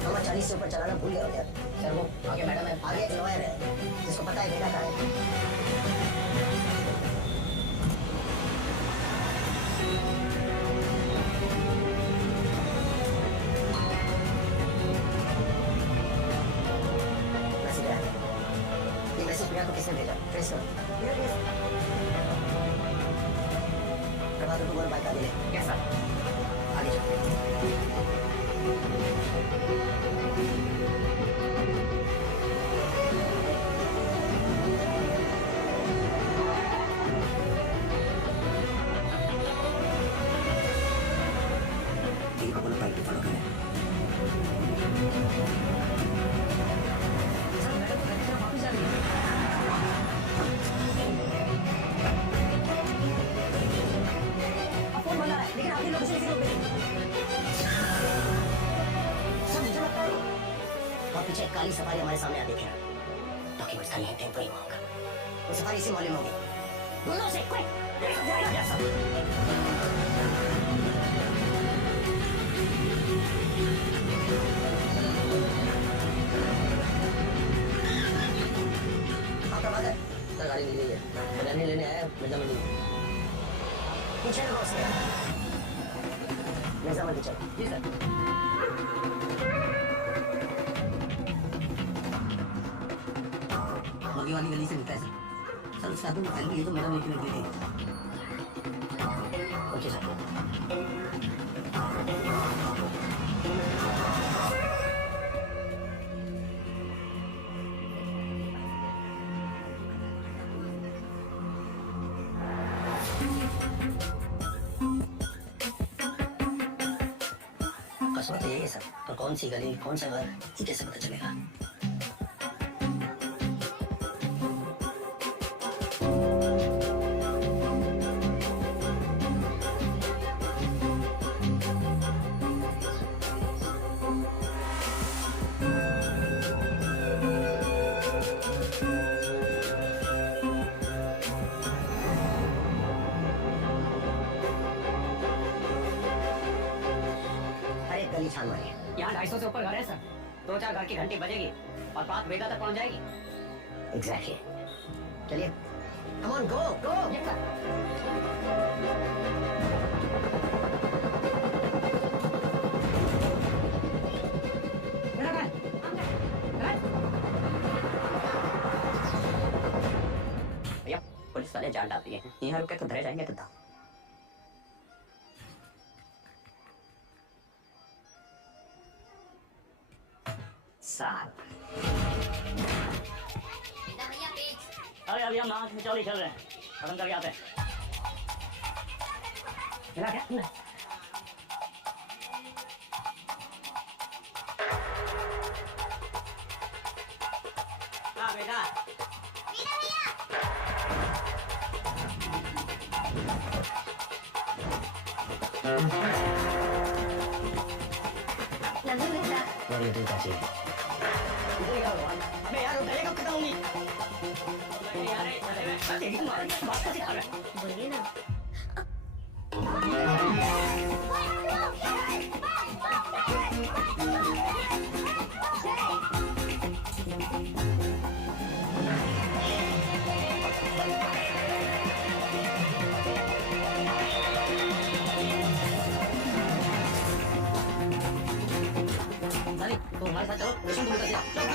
मामा 40 से ऊपर चलाना भूल गया हो क्या? सर वो आगे मैडम है। आगे एक लॉयर है जिसको पता है वेदा का है। मैसेज आया। ये मैसेज प्रिया को किसने भेजा? ट्रेस करो। प्रभात को बाइक आगे ले। कैसा? आगे जाओ। दीदी को बोलो बाइक को फॉलो करें। सफारी हमारे सामने आती थी डॉक्यूमेंट्स का नहीं टेम्पो ही होगा वो सफारी इसी मोहल्ले में होगी बोलो से सर गाड़ी मिल गई है बिरयानी लेने आया मिर्जा मंडी में। पीछे रहो उसके मिर्जा मंडी चलो जी सर। मुर्गी वाली गली से निकला है सर उसके हाथ में मोबाइल भी है तो मेरा लेके निकली थी। ओके सर कसम तो यही है सर पर कौन सी गली कौन सा घर ये कैसे पता चलेगा। अरे गली छान मारी यहाँ 250 से ऊपर घर है सर 2-4 घर की घंटी बजेगी और बात बेटा तक पहुँच जाएगी। एग्जैक्टली चलिए कम ऑन गो गो भैया पुलिस वाले जान डालती है यहाँ रुक के तो धरे जाएंगे तो था। अरे अभी हम नाच में चौली खेल रहे हैं खत्म करके आते हैं। मिला क्या? हाँ बेटा लव यू बेटा लव यू टू चाची अबे यार उतरे कब खत्म होंगी यार बात कैसे खा रहा है बोलिए ना सारी तो हमारे साथ चलो मिशन तुम करते चलो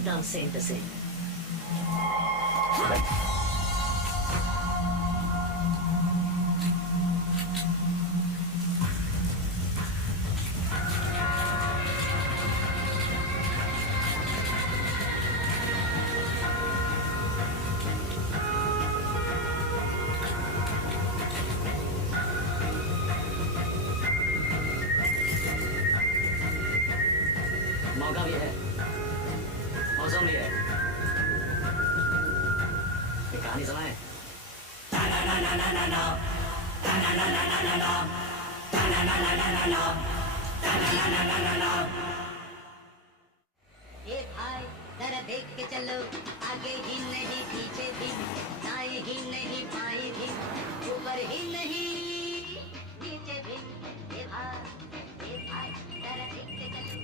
एकदम सेम टू सेम। मौका भी है, मौसम भी है। एक कहानी सुनाए। ए भाई जरा देख के चलो, आगे ही नहीं पीछे भी, दाएं ही नहीं बाएं भी, ऊपर ही नहीं नीचे भी। ए भाई जरा देख के चलो।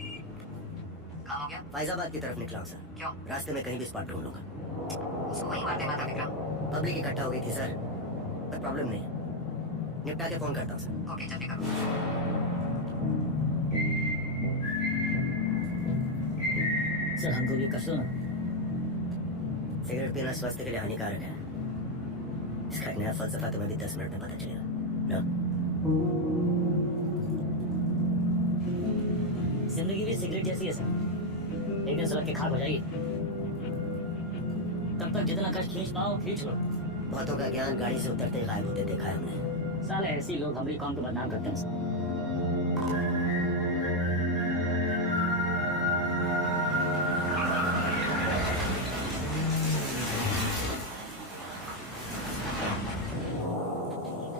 कहाँ हो गया? फैजाबाद की तरफ निकला हूँ सर। क्यों? रास्ते में कहीं भी स्पॉट ढूंढ लूंगा। उसको वही मार देना था विक्रम। पब्लिक इकट्ठा हो गई थी सर, पर प्रॉब्लम नहीं, निपटा के फोन करता हूँ सर। ओके जल्दी करो। सर हमको भी कर दो ना। सिगरेट पीना स्वास्थ्य के लिए हानिकारक है। इसका एक नया फलसफा तुम्हें भी 10 मिनट में पता चलेगा। लो। जिंदगी भी सिगरेट जैसी है सर, एक दिन सुलग के खाक हो जाएगी। तब तक जितना कष्ट खींच पाओ खींच लो। बहुतों का ज्ञान गाड़ी से उतरते ही गायब होते देखा है हमने। साले ऐसे ही लोग हमारी कौम को बदनाम करते हैं।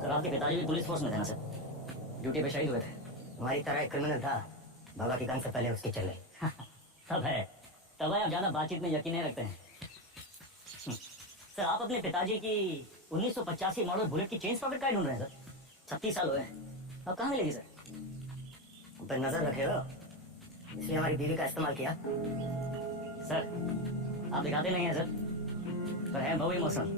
सर आपके पिताजी भी पुलिस फोर्स में थे ना सर? ड्यूटी पे शहीद हुए थे। हमारी तरह एक क्रिमिनल था, बाबा की गन से पहले उसकी चल गई। तब है आप ज्यादा बातचीत में यकीन नहीं रखते हैं। सर आप अपने पिताजी की 1985 मॉडल बुलेट की चेन पॉकेट का ढूंढ रहे हैं सर? 36 साल हुए हैं, अब कहाँ मिलेगी सर? उन पर नजर रखे हो, इसलिए हमारी बीवी का इस्तेमाल किया। सर आप दिखाते नहीं हैं सर, पर है बहुत इमोशनल।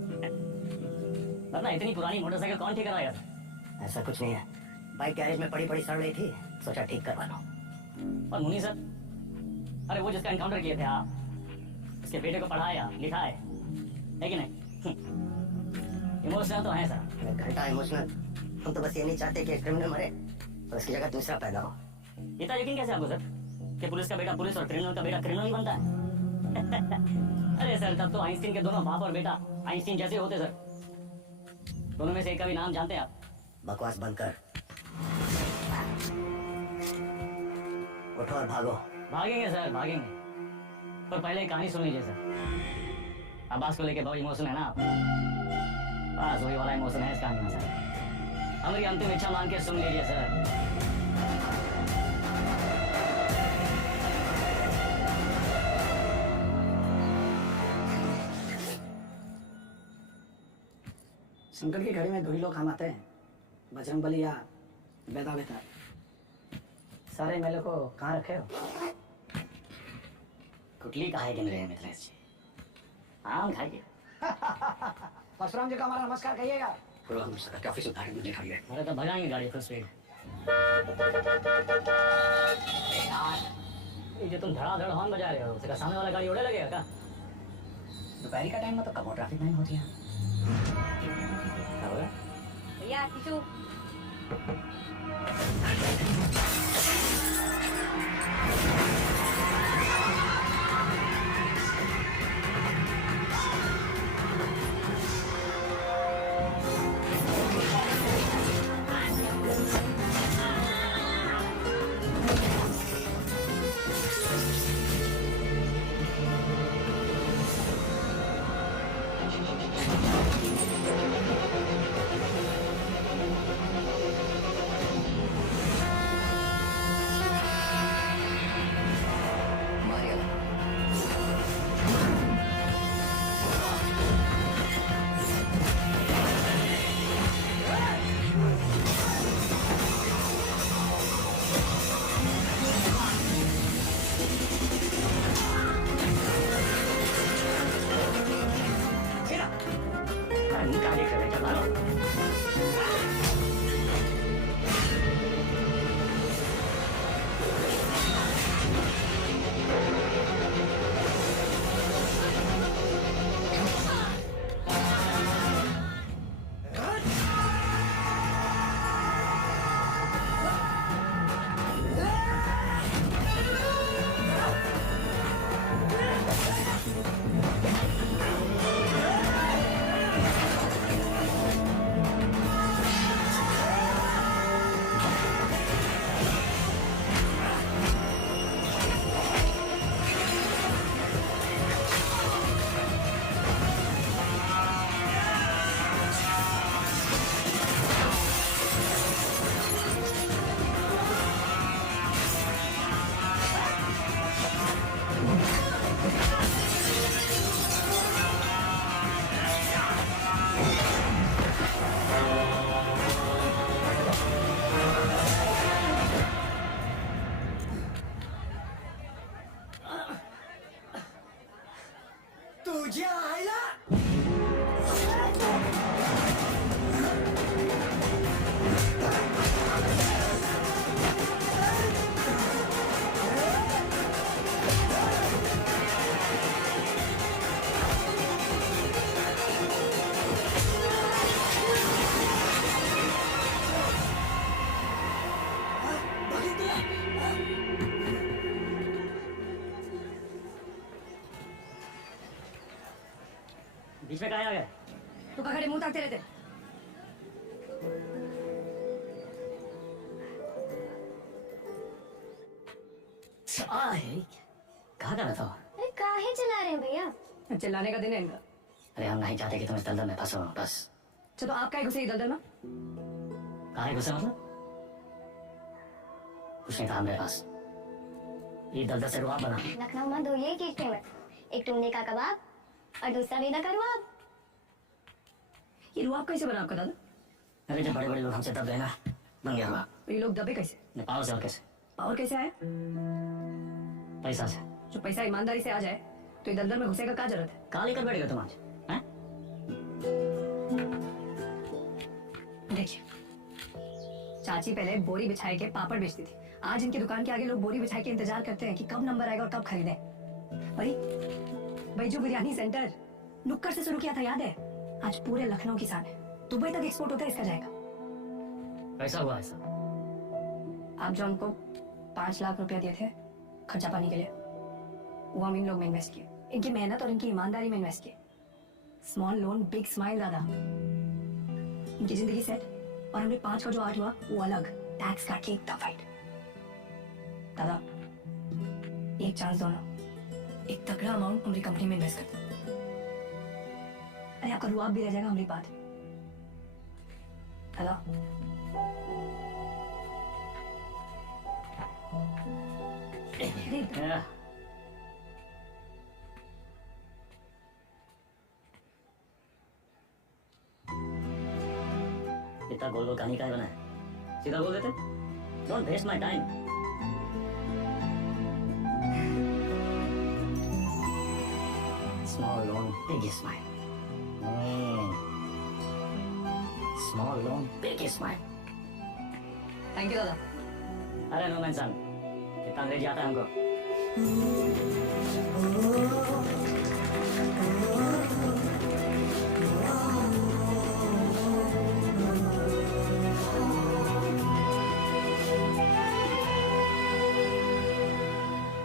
वरना इतनी पुरानी मोटरसाइकिल कौन ठीक कराएगा सर? ऐसा कुछ नहीं है, बाइक गैरेज में पड़ी सड़ रही थी, सोचा ठीक करवा लो। और मुनी सर, अरे वो जिसका एनकाउंटर किए थे आप, उसके बेटे को पढ़ाया लिखाया है कि नहीं? इमोशनल तो है सर। घंटा इमोशनल, हम तो बस ये नहीं चाहते कि एक क्रिमिनल मरे और उसकी जगह दूसरा पैदा हो। इतना यकीन कैसे आपको सर कि पुलिस का बेटा पुलिस और क्रिमिनल का बेटा क्रिमिनल ही बनता है? अरे सर तब तो आइंस्टीन के दोनों बाप और बेटा आइंस्टीन जैसे होते सर। दोनों में से एक का भी नाम जानते हैं आप? बकवास बंद कर, उठो और भागो। भागेंगे सर भागेंगे, पर पहले एक कहानी सुन लीजिए सर। अब्बास को लेके बहुत इमोशनल है ना आप? बस वही वाला इमोशन है इस कहानी में सर। हमारी अंतिम इच्छा मान के सुन लीजिए सर। संकट की घड़ी में दो ही लोग काम आते हैं, बजरंग बली या बेदा बेता। सारे मेले को कहाँ रखे हो? कुटली कहा है कि मेरे मिथिलेश जी, आम खाइए। परशुराम जी का हमारा नमस्कार कहिएगा। काफी सुधार मुझे खा लिया। अरे तो भगाएंगे गाड़ी फुल स्पीड। ये जो तुम धड़ाधड़ हॉर्न बजा रहे हो, उसका सामने वाला गाड़ी उड़े लगेगा क्या? दोपहर का टाइम में तो कम ट्रैफिक नहीं होती है। क्या हो गया? भैया टिशू। बुझिया आइला बीच में कहा आ गया तो खड़े मुंह ताकते रहते कहा कर रहा था? अरे काहे चला रहे हैं भैया? चिल्लाने का दिन है इनका। अरे हम नहीं चाहते कि तुम इस दलदल में फंसो बस। चलो आप क्या घुसे दलदल में? कहा है गुस्सा मतलब? कुछ नहीं था मेरे पास। ये दलदल से रुआब बना। लखनऊ में दो ये चीज फेमस, एक टुंडे का कबाब और दूसरा बेदा का रुआब। ये रुआब कैसे बना आपका दादा? अरे जब बड़े बड़े लोग हमसे दब गए ना, बन गया रुआब। तो ये लोग दबे कैसे? नेपाल से और कैसे? पावर कैसे आया? पैसा से। जो पैसा ईमानदारी से आ जाए तो ये दलदल में घुसे का क्या जरूरत है? काली कर बैठेगा तुम आज हैं? देखिए, चाची पहले बोरी बिछाए के पापड़ बेचती थी। आज इनकी दुकान के आगे लोग बोरी बिछाए के इंतजार करते हैं कि कब नंबर आएगा और कब खरीदें। भाई जो बिरयानी सेंटर नुक्कड़ से शुरू किया था याद है? आज पूरे लखनऊ की शान है। दुबई तक एक्सपोर्ट होता है इसका जाएगा। पैसा हुआ ऐसा। आप जो हमको 5 लाख रुपया दिए थे खर्चा पानी के लिए, वो हम इन लोग में इन्वेस्ट किए। इनकी मेहनत और इनकी ईमानदारी में इन्वेस्ट किए। स्मॉल लोन बिग स्माइल दादा। इनकी जिंदगी सेट और हमने 5 का जो 8 हुआ वो अलग, टैक्स काट के एकदम फाइट। दादा एक चांस दो ना, एक तगड़ा अमाउंट हमारी कंपनी में इन्वेस्ट करते। अरे आपका रुआब भी रह जाएगा हमारी बात। दादा इतना गोल गोल कहानी का बना है, सीधा बोल देते। Don't waste my time. Small loan big smile. Small loan big smile. Thank you दादा। अरे नो मेंशन, इतना अंग्रेजी आता है हमको।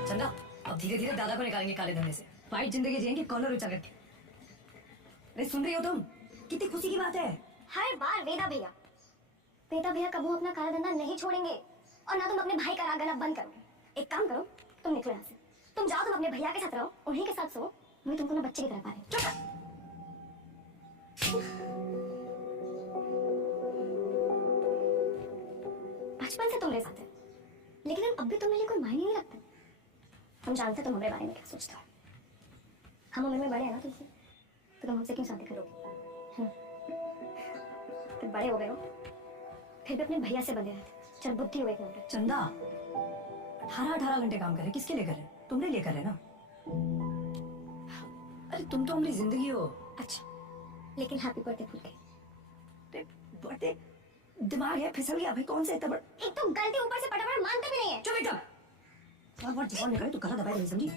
चंदा अब धीरे धीरे दादा को निकालेंगे काले धंधे से। फाइट जिंदगी जिएंगे कॉलर ऊंचा करके। अरे सुन रही हो तुम? कितनी खुशी की बात है। हर बार वेदा भैया कबू अपना काला धंधा नहीं छोड़ेंगे और ना तुम अपने भाई का राग गाना बंद करोगे। एक काम करो, तुम निकलो यहाँ से। तुम जाओ, तुम अपने भैया के साथ रहो, उन्हीं के साथ सो। मैं तुमको ना बच्चे की तरह पा रही हूँ। चुप। बचपन से तुम मेरे साथ है, लेकिन हम अब भी तुम्हारे लिए कोई मायने नहीं रखते। हम जानते तुम हमारे बारे में क्या सोचते हो। हम उम्र में बड़े हैं ना तुमसे, तो तुम हमसे क्यों शादी करोगे? तो बड़े हो गए हो, फिर भी अपने भैया से बंधे रहते। चल बुद्धि हो गई। चंदा 18 घंटे काम करे, किसके लिए करे? तुमने लिए करे ना। अरे तुम तो हमारी जिंदगी हो। अच्छा, लेकिन हैप्पी बर्थडे भूल गई। बर्थडे दिमाग है फिसल गया भाई। कौन सा इतना बड़ा? एक तो गलती ऊपर से फटाफट मानते भी नहीं है। चुप एकदम। बार बार जवान निकले तो गला दबाए नहीं, समझी?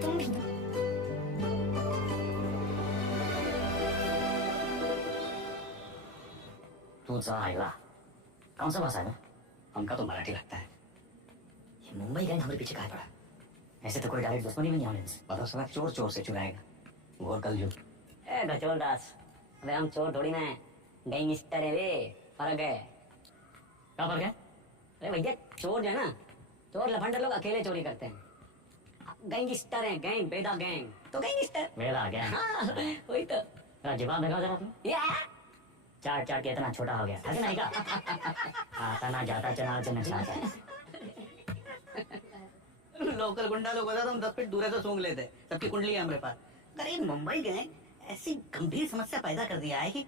तुम भी तुझा आएगा। कौन सा भाषा है? हमका तो मराठी लगता है। ये मुंबई गैंग हमारे पीछे काहे पड़ा? ऐसे तो कोई डायरेक्ट दुश्मनी भी नहीं होने से। पता चला चोर चोर से चुराएगा। और कल युग। ए गचोल दास, अबे हम चोर थोड़ी ना है, गैंगस्टर है वे। फर्क है। क्या फर्क है? अरे भैया चोर जो है ना, चोर लफंडर लोग अकेले चोरी करते हैं। गैंगस्टर है, गैंग, बेदा गैंग तो गैंगस्टर। मेरा गैंग। हाँ, वही तो। तेरा जवाब देखा जरा तुम। या चाट चाट के इतना छोटा हो गया था कि नहीं का? आता ना जाता चना चना साथ लोकल गुंडा लोग बता, हम 10 फीट दूर से सूंघ लेते। सबकी कुंडली है हमारे पास। अगर ये मुंबई गए ऐसी गंभीर समस्या पैदा कर दिया है कि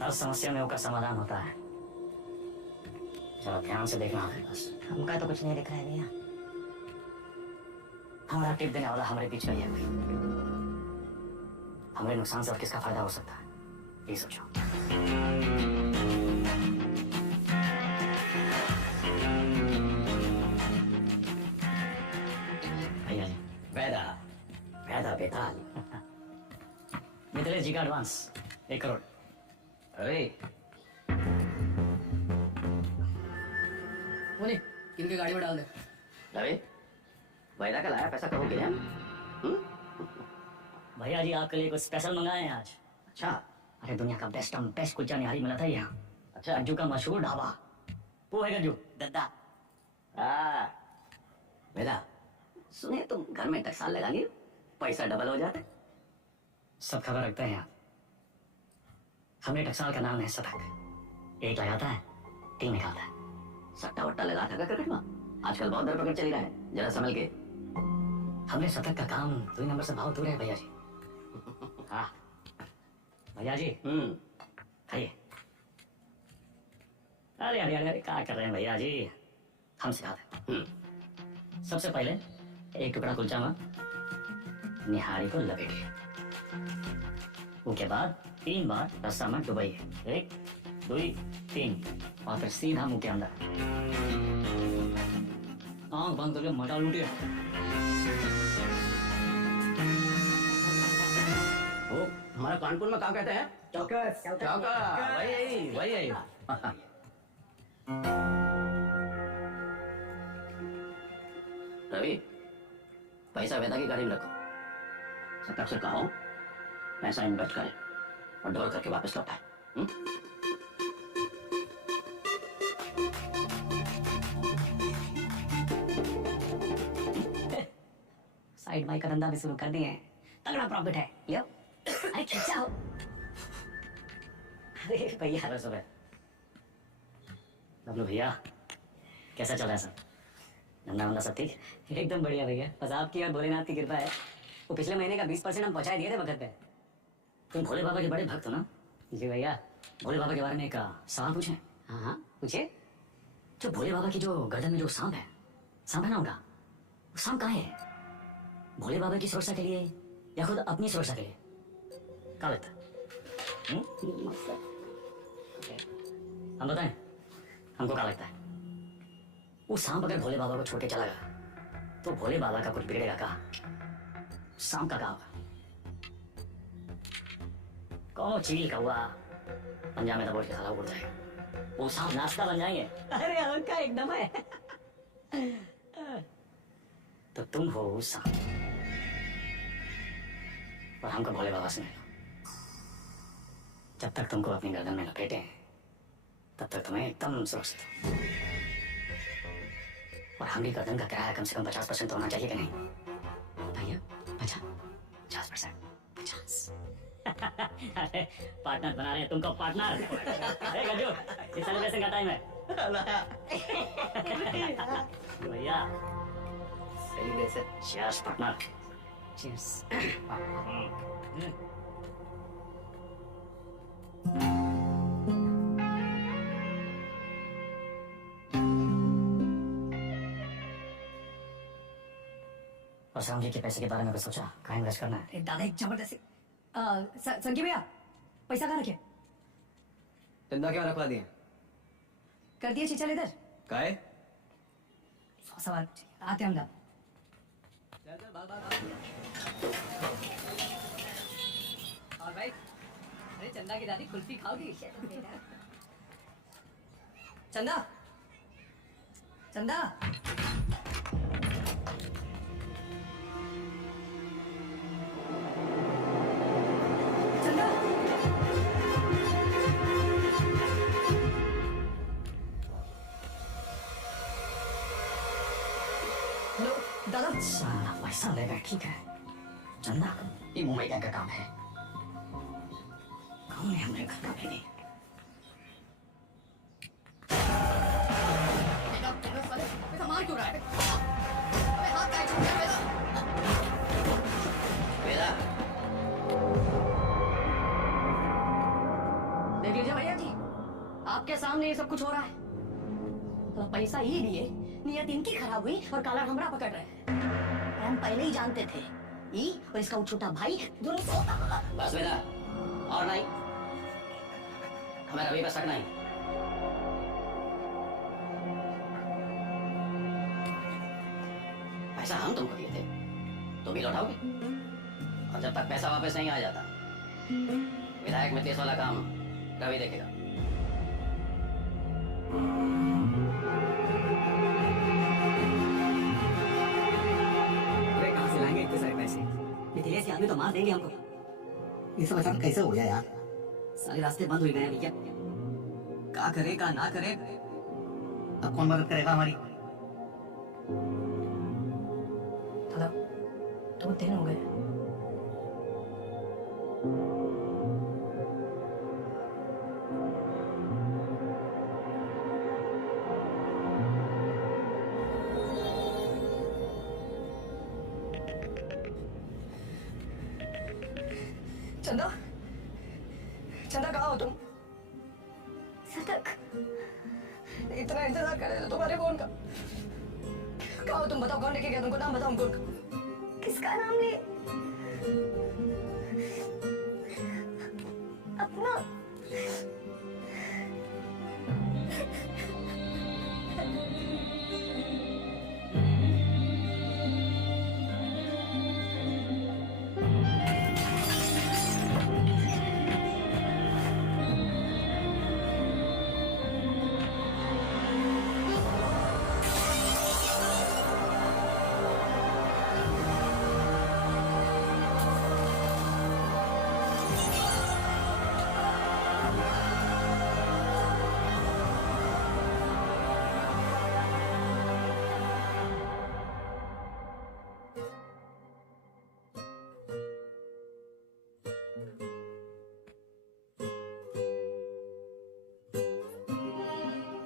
हर समस्या में उसका समाधान होता है। जरा ध्यान से देखना है बस। हमका तो कुछ नहीं दिख रहा है भैया। हमारा टिप देने वाला हमारे बीच का ही है कोई। हमारे नुकसान से और किसका फायदा हो सकता है, ये सोचो। भैया जी, वैदा फायदा बेताल। मिथिलेश जी का एडवांस 1 करोड़। अरे बोले इनके गाड़ी में डाल दे। रवि, वैदा का लाया पैसा करोगे हम? भैया जी आपके लिए कुछ स्पेशल मंगाए हैं आज। अच्छा, अरे दुनिया का बेस्ट कुलचा निहारी मिला था यहाँ। अच्छा, गज्जू का मशहूर ढाबा। वो है गज्जू दद्दा। वैदा, सुने तुम घर में टकसाल लगा लियो, पैसा डबल हो जाता है। सब खबर रखते हैं आप। हमें टकसाल का नाम है सतक। एक लगाता है 3 निकालता है। सट्टा वट्टा लगा था क्रिकेट में आजकल बहुत धरपकड़ चली रहा है, जरा संभल के। हमने शतक का काम 2 नंबर से बहुत दूर है भैया जी। हाँ भैया जी, खाइए। अरे अरे अरे क्या कर रहे हैं भैया जी, हम सिखाते हैं। सबसे पहले 1 टुकड़ा कुलचा में निहारी को लपेटिए। उसके बाद 3 बार रस्सा में डुबाइए। 1 2 3 और फिर सीधा मुंह के अंदर। आंख बंद करके मजा लूटिए। वो हमारा कानपुर में क्या कहते हैं? चौकस। चौकस, वही। रवि, पैसा वेदा की गाड़ी में रखो। सतर्क से कहो पैसा इन्वेस्ट करे और डोर करके वापस लौटाए। साइड बाइक का धंधा भी शुरू कर दिए हैं, तगड़ा प्रॉफिट है। लियो, अरे खींचा हो। अरे भैया सुबह बबलू भैया, कैसा चल रहा है सब? धंधा वंधा सब ठीक? एकदम बढ़िया भैया, बस आपकी और भोलेनाथ की कृपा है। वो पिछले महीने का 20% हम पहुंचा दिए थे वक्त पे। तुम भोले बाबा के बड़े भक्त हो ना? जी भैया, भोले बाबा के बारे में एक सवाल पूछें? हाँ हाँ पूछे। जो भोले बाबा की जो गर्दन में जो सांप है ना उनका, वो सांप कहाँ है? भोले बाबा की सुरक्षा के लिए या खुद अपनी सुरक्षा के लिए? क्या लगता है? हम बताएं हमको क्या लगता है? वो सांप अगर भोले बाबा को छोड़ के चला गया तो भोले बाबा का कुछ बिगड़ेगा कहा? सांप का होगा? कौन चील का हुआ पंजाब में दबोच के साला उड़ जाएगा, वो सांप नाश्ता बन जाएंगे। अरे उनका एकदम है। तो तुम हो वो सांप और हमको भोले बाबा से मिलो। जब तक तुमको अपनी गर्दन में लपेटे तब तक तुम्हें एकदम सुरक्षित हो। और हमारी गर्दन का किराया कम से कम 50% होना चाहिए कि नहीं भैया? 50%। अरे पार्टनर बना रहे हैं तुमको, पार्टनर। अरे गज्जू, ये सेलिब्रेशन का टाइम है भैया। सेलिब्रेशन। Cheers partner, cheers. और सामने के पैसे के बारे में कुछ सोचा? कहाँ इन्वेस्ट करना है? दादा एक जबरदस्ती संजय भैया, पैसा कहाँ रखे? चंदा क्या रखवा दिए? कर दिए चीचल इधर। काहे? 100 सवाल पूछे, आते हम और भाई, अरे चंदा की दादी कुल्फी खाओगी? चंदा, चंदा, चंदा, हेलो दादा। साला पैसा लेगा, ठीक है। चंदा, ये मुंबई का काम है। कौन है हमारे घर का बेबी? मार क्यों रहा है? अबे हाथ काहे छूट गया मेरा? वेदा, देख लीजिए आपके सामने ये सब कुछ हो रहा है। मतलब पैसा ये लिए, नियत इनकी खराब हुई और काला हमरा पकड़ रहे हैं। हम पहले ही जानते थे ई और इसका वो छोटा भाई दोनों को बस बेटा, और नहीं, हमें रवि पर शक नहीं। पैसा हम तुमको दिए थे, तो भी लौटाओगे। और जब तक पैसा वापस नहीं आ जाता, विधायक मिथिलेश वाला काम रवि देखेगा। अरे कहाँ से लाएंगे इतने सारे पैसे? मिथिलेश के आदमी तो मार देंगे हमको। ये सब अचानक कैसे हो गया यार? सारे रास्ते बंद हो गए हैं भैया। क्या करे क्या ना करे, अब कौन मदद करेगा हमारी? दादा 2 दिन हो गए। चंदा, चंदा कहाँ हो तुम? सतक, इतना इंतजार कर रहे थे तुम्हारे फोन का। कहाँ हो तुम? बताओ कौन लेके गया तुमको? नाम बताओ हमको। किसका नाम ले? अपना।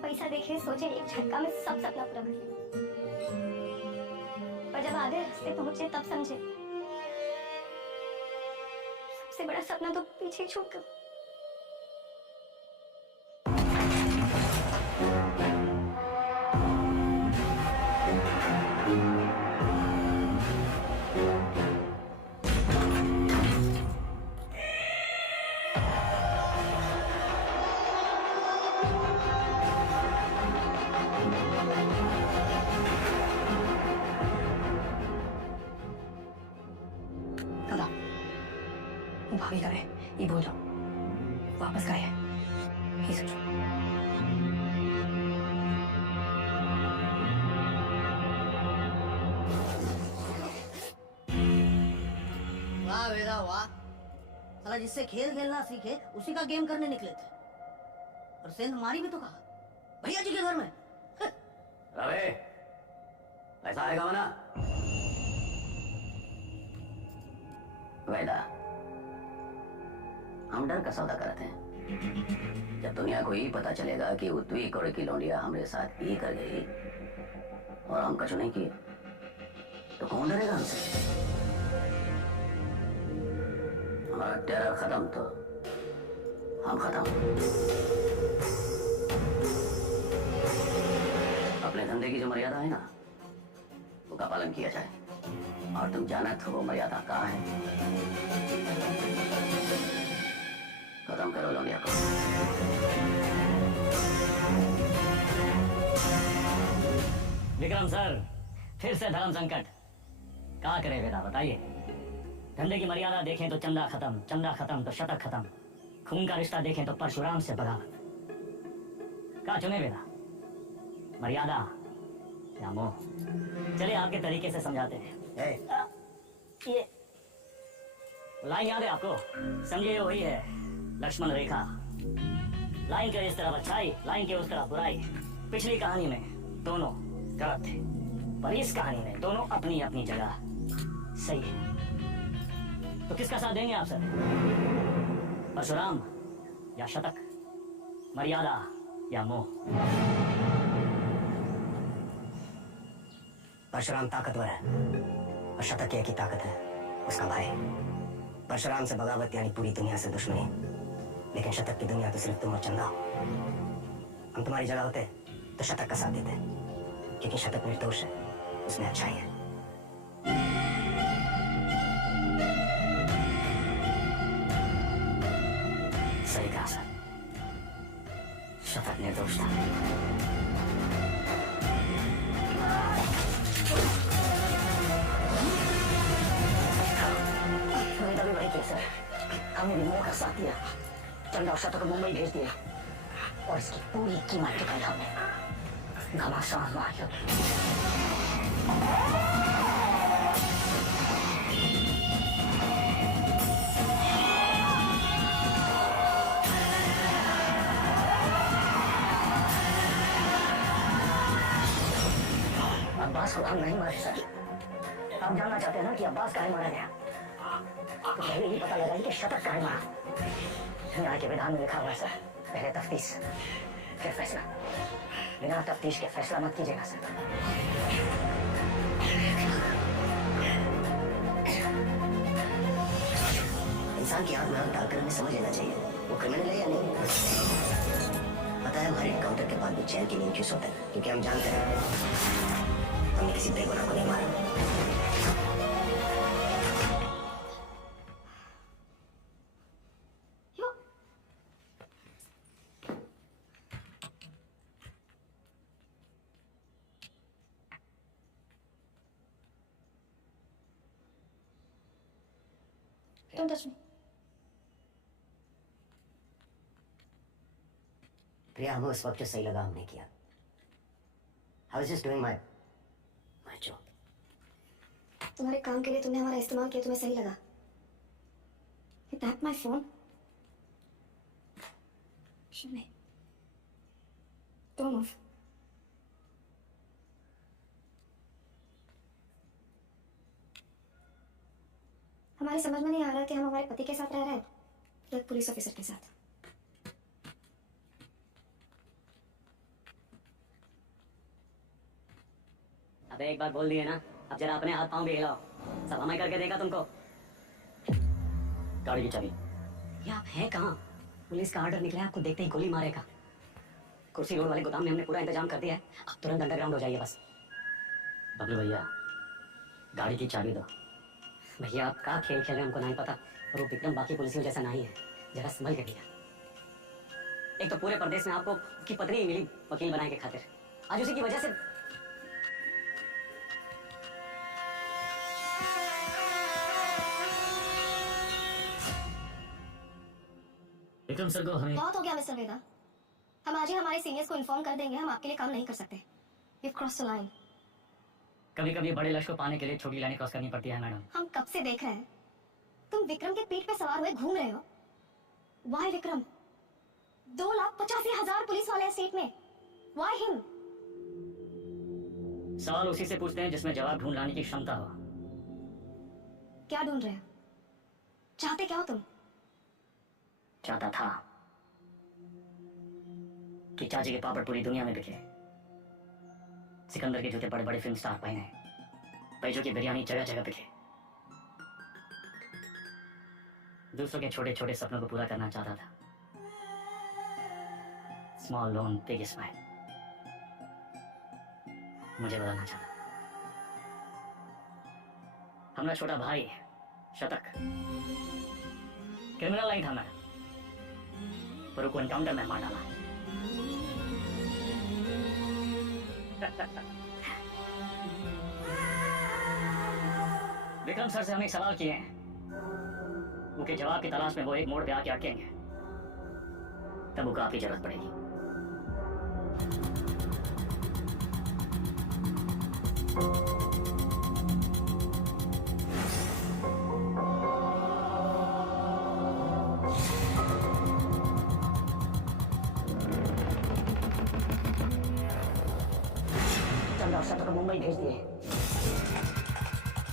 पैसा देखे सोचे एक झटका में सब सपना पूरा कर लिया, पर जब आधे रास्ते पहुंचे तब समझे सबसे बड़ा सपना तो पीछे ही छूट गया। दादा, वो भाभी का है, ये भूल जाओ। वापस का है, ये सोचो। वाह बेटा वाह, साला जिससे खेल खेलना सीखे उसी का गेम करने निकले थे। और सेंध मारी भी तो कहा भैया जी के घर में। रवे, पैसा आएगा वरना। वैदा, हम डर का सौदा करते हैं। जब दुनिया को ये पता चलेगा कि उत्वी कोड़े की लौंडिया हमारे साथ ये कर गई और हम कछु नहीं किए, तो कौन डरेगा हमसे? हमारा टेरर खत्म तो हम खत्म। अपने धंधे की जो मर्यादा है ना, वो का पालन किया जाए। और तुम जानत हो वो मर्यादा कहाँ है। खत्म करो लौंडिया को। विक्रम सर, फिर से धर्म संकट। क्या करे वेदा, बताइए। धंधे की मर्यादा देखें तो चंदा खत्म, चंदा खत्म तो शतक खत्म, खून का रिश्ता देखें तो परशुराम से बगावत। क्या चुने वेदा, मर्यादा या मोह? चलिए आपके तरीके से समझाते हैं। ये लाइन याद है आपको? समझिए वही है लक्ष्मण रेखा। लाइन के इस तरफ अच्छाई, लाइन के उस तरफ बुराई। पिछली कहानी में दोनों गलत थे, पर इस कहानी में दोनों अपनी अपनी जगह सही है। तो किसका साथ देंगे आप सर? परशुराम या शतक, मर्यादा या मोह? परशुराम ताकतवर है और शतक की ताकत है उसका भाई। परशुराम से बगावत यानी पूरी दुनिया से दुश्मनी, लेकिन शतक की दुनिया तो सिर्फ तुम और चंदा। हम तुम्हारी जगह होते तो शतक का साथ देते, क्योंकि शतक निर्दोष है, उसमें अच्छाई है। सही कहा सर, शतक निर्दोष था। मेरा भी वही केस है। हमने विमोह का साथ दिया, चंदा और शतक को मुंबई भेज दिए और इसकी पूरी कीमत चुकाई हमने। घमासान मार अब्बास को हम नहीं मारे सर। आप जानना चाहते हैं ना कि अब्बास काहे मारा गया, तो पहले ही पता लगाइए कि शतक काहे मारा। न्याय के विधान में लिखा हुआ है सर, पहले तफ्तीश फिर फैसला। बिना तफ्तीश के फैसला मत कीजिएगा सर। इंसान की आंख में आंख डालकर हमें समझ लेना चाहिए वो क्रिमिनल है या नहीं। पता है हमारे काउंटर के बाद भी चैन की नींद क्यों सोते हैं, क्योंकि हम जानते हैं हमने किसी बेगुनाह को नहीं मारा। Don't touch me. प्रिया, हमें उस वक्त जो सही लगा हमने किया। I was just doing my job. तुम्हारे काम के लिए तुमने हमारा इस्तेमाल किया, तुम्हें सही लगा। You tapped my phone. Show me. Don't move. हमारी समझ में नहीं आ रहा कि हम हमारे पति के साथ रह रहे हैं या पुलिस ऑफिसर के साथ। अबे एक बार बोल दिए ना, अब जरा अपने हाथ पांव भी हिलाओ। सब हमें करके देगा तुमको। गाड़ी की चाबी। ये आप हैं कहाँ? पुलिस का ऑर्डर निकला है, आपको देखते ही गोली मारेगा। कुर्सी रोड वाले गोदाम में हमने पूरा इंतजाम कर दिया है, आप तुरंत अंडरग्राउंड हो जाइए बस। बबलू भैया, गाड़ी की चाबी दो। भैया आप क्या खेल खेल रहे हैं हमको नहीं पता, और वो विक्रम बाकी पुलिसियों जैसा नहीं है, जरा संभल के भैया। एक तो पूरे प्रदेश में आपको की पत्नी ही मिली वकील बनाने के खातिर, आज उसी की वजह से विक्रम सर को हमें बहुत हो गया मिस्टर वेदा, हम आज ही हमारे सीनियर्स को इन्फॉर्म कर देंगे, हम आपके लिए काम नहीं कर सकते। You've crossed the line. कभी कभी बड़े लक्ष्य को पाने के लिए छोटी लाइनें क्रॉस करनी पड़ती है मैडम। हम कब से देख रहे हैं, तुम विक्रम के पीठ पे सवार हुए घूम रहे हो। Why विक्रम? 2,85,000 पुलिस वाले स्टेट में, Why him? सवाल उसी से पूछते हैं जिसमें जवाब ढूंढ लाने की क्षमता हो। क्या ढूंढ रहे हो? चाहते क्या हो तुम? चाहता था कि चाची के पापड़ पूरी दुनिया में बिके, सिकंदर के जूते बड़े बड़े फिल्म स्टार पहने, पैजों की बिरयानी जगह जगह बिके। दूसरों के छोटे छोटे सपनों को पूरा करना चाहता था। स्मॉल लोन बिग स्माइल मुझे बदलना चाहता। हमारा छोटा भाई शतक क्रिमिनल नहीं था मैं, पर उसको एनकाउंटर में मार डाला। विक्रम सर से हम एक सवाल किए हैं, उनके जवाब की तलाश में वो एक मोड़ पे आके अटकेंगे, तब उनको आपकी जरूरत पड़ेगी। चंदा और शतक को मुंबई भेज दिए।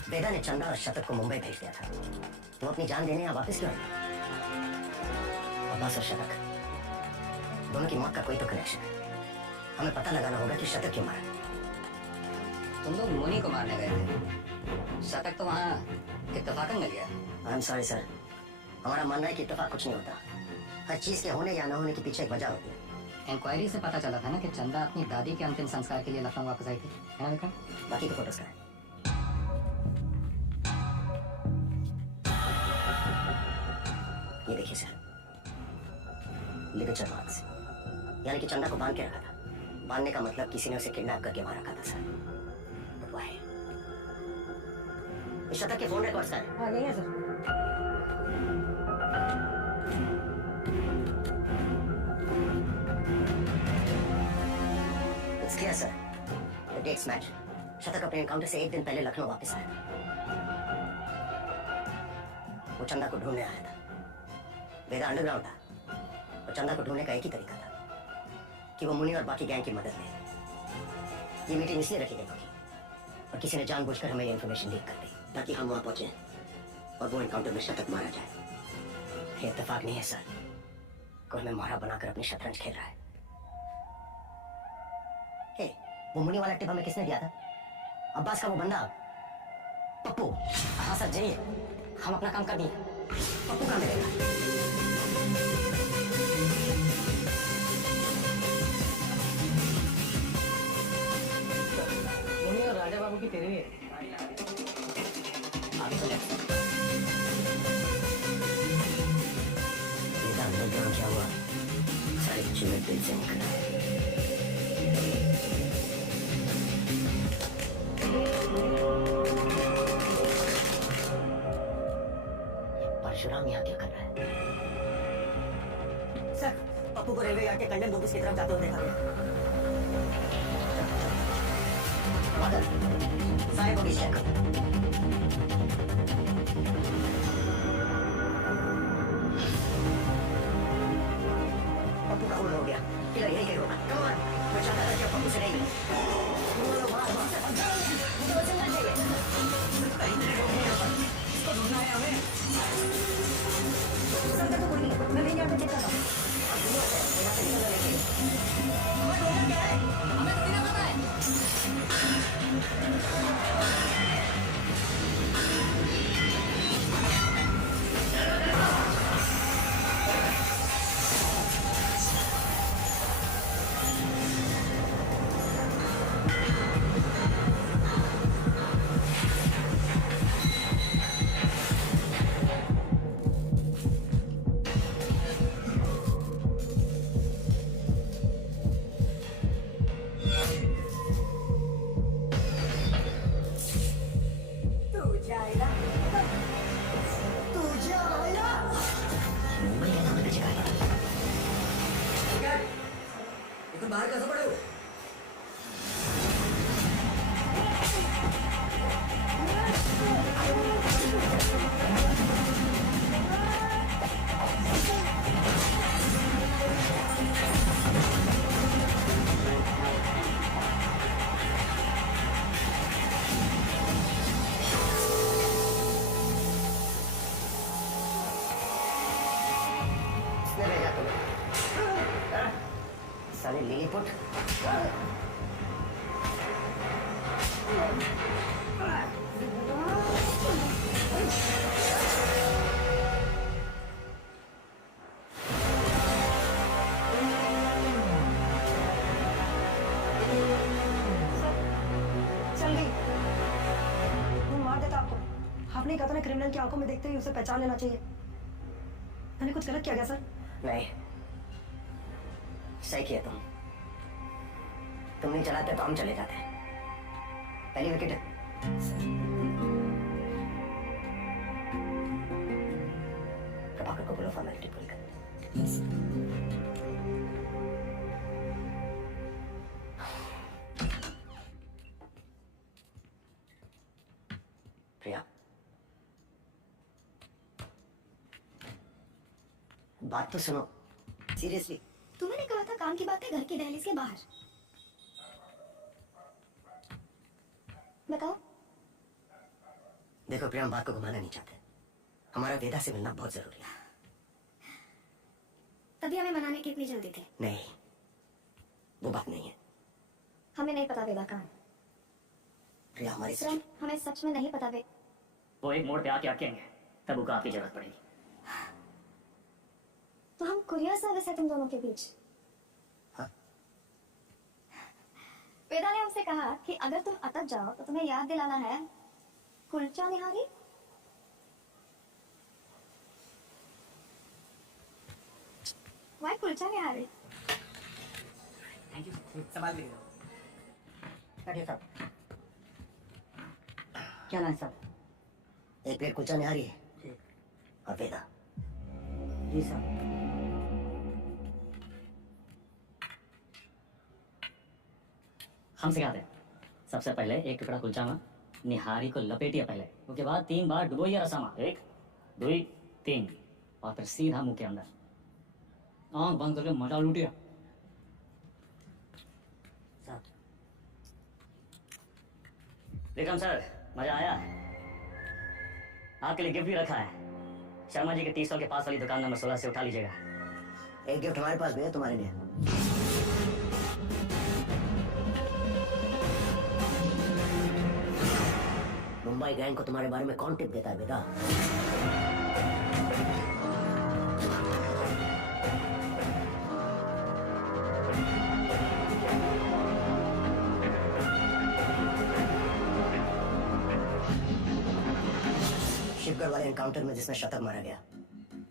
वेदा ने चंदा और शतक को मुंबई भेज दिया था, वो अपनी जान देने यहाँ वापस क्यों आए? अब्बास और शतक दोनों की मौत का कोई तो कनेक्शन है, हमें पता लगाना होगा कि शतक क्यों मारा। तुम लोग मोनी को मारने गए थे, शतक तो वहाँ इत्तेफाकन मिल गया। आई एम सॉरी सर, हमारा मानना है कि इत्तेफाक कुछ नहीं होता, हर चीज के होने या न होने के पीछे एक वजह होती है। इंक्वायरी से पता चला था ना कि चंदा अपनी दादी के अंतिम संस्कार के लिए लखनऊ वापस आई थी, है ना विक्रम? बाकी के फोटोज का है। ये देखिए सर, लिगेचर मार्क्स, यानी कि चंदा को बांध के रखा था। बांधने का मतलब किसी ने उसे किडनैप करके मार रखा था सर। But why? इस शतक के फोन रिकॉर्ड्स का है। हाँ, यही है sir. It's clear, sir. The dates match. शतक अपने एनकाउंटर से एक दिन पहले लखनऊ वापस आया। वो चंदा को ढूंढने आया था। वेदा अंडरग्राउंड था और चंदा को ढूंढने का एक ही तरीका था कि वो मुनि और बाकी गैंग की मदद ले। ये मीटिंग इसलिए रखी गई थी और किसी ने जानबूझकर हमें ये इन्फॉर्मेशन लीक कर दी ताकि हम वहां पहुंचे और वो एनकाउंटर में शतक मारा जाए। ये इत्तेफाक नहीं है सर, कोई हमें मारा बनाकर अपनी शतरंज खेल रहा है। हे, वो मुनि वाला टिप हमें किसने दिया था? अब्बास का वो बंदा पप्पू। हाँ सर, जाइए, हम अपना काम कर दिए। पप्पू कहाँ मिलेगा? मुनि और राजा बाबू की तेरी है। आगे चले। बेटा अंडरग्राउंड क्या हुआ? सारी चीजें दिल से निकल आई। परशुराम यहाँ क्या कर रहा है? सर, पप्पू को रेलवे यार्ड के कंडम ऑफिस की तरफ जाते हुए देखा गया। सारे बॉडीज चेक करो। पप्पू का खून हो गया। किलर यही कहीं होगा। Come on, मैं चाहता था कि अब पप्पू से नहीं मिले। मुझे बचना चाहिए। कहीं तेरे को नहीं आता। इसको ढूंढना है हमें। सर का तो कोई नहीं है, मैं मेन यार्ड में चेक करता हूँ। अब दुनिया से यहाँ से निकलने के लिए। हमें ढूंढना क्या है? हमें थोड़ी ना पता है। मुंबई है ना, मैं पीछे कहा था। लेकिन बाहर कैसे पड़े हो? किसने भेजा तुम्हें? साले लिलीपुट। चल गई। वो मार देता आपको। आपने कहा था ना क्रिमिनल की आंखों में देखते ही उसे पहचान लेना चाहिए। मैंने कुछ गलत किया क्या सर? नहीं, सही किया तुम नहीं चलाते तो हम चले जाते। पहली विकेट है। प्रभाकर को बोलो फॉर्मेलिटी पूरी कर। प्रिया, बात तो सुनो सीरियसली। तुम्हें कहा था काम की बात है घर की दहलीज के बाहर। बताओ। देखो प्रिया, हम बात को घुमाना नहीं चाहते। हमारा वेदा से मिलना बहुत जरूरी है। तभी हमें मनाने की इतनी जल्दी थी। नहीं, वो बात नहीं है। हमें नहीं पता वेदा कहाँ है। प्रिया हमारी सर, हमें सच में नहीं पता वे। वो एक मोड़ पे आके अटकेंगे, तब उनका आपकी जरूरत पड़ेगी। तो हम कुरियर सर्विस है तुम दोनों के बीच। हाँ, मुझसे कहा कि अगर तुम अटक जाओ तो तुम्हें याद दिलाना है kulcha nihari. Why kulcha nihari? Thank you, संभाल लीजिए। बैठिए साहब। क्या नाम है साहब? एक प्लेट कुलचा निहारी है और वेदा। जी साहब। हम सिखाते हैं। सबसे पहले एक टुकड़ा कुलचा में निहारी को लपेटिए पहले, उसके बाद 3 बार डुबोइए रसा में, 1 2 3, और फिर सीधा मुंह के अंदर आंख बंद करके मजा लूटिए। विक्रम सर, मजा आया? आपके लिए गिफ्ट भी रखा है। शर्मा जी के 30 के पास वाली दुकान नंबर 16 से उठा लीजिएगा। एक गिफ्ट हमारे पास भी है तुम्हारे लिए। मुंबई गैंग को तुम्हारे बारे में कौन टिप देता है बेटा? शिवगढ़ वाले एनकाउंटर में जिसमें शतक मारा गया,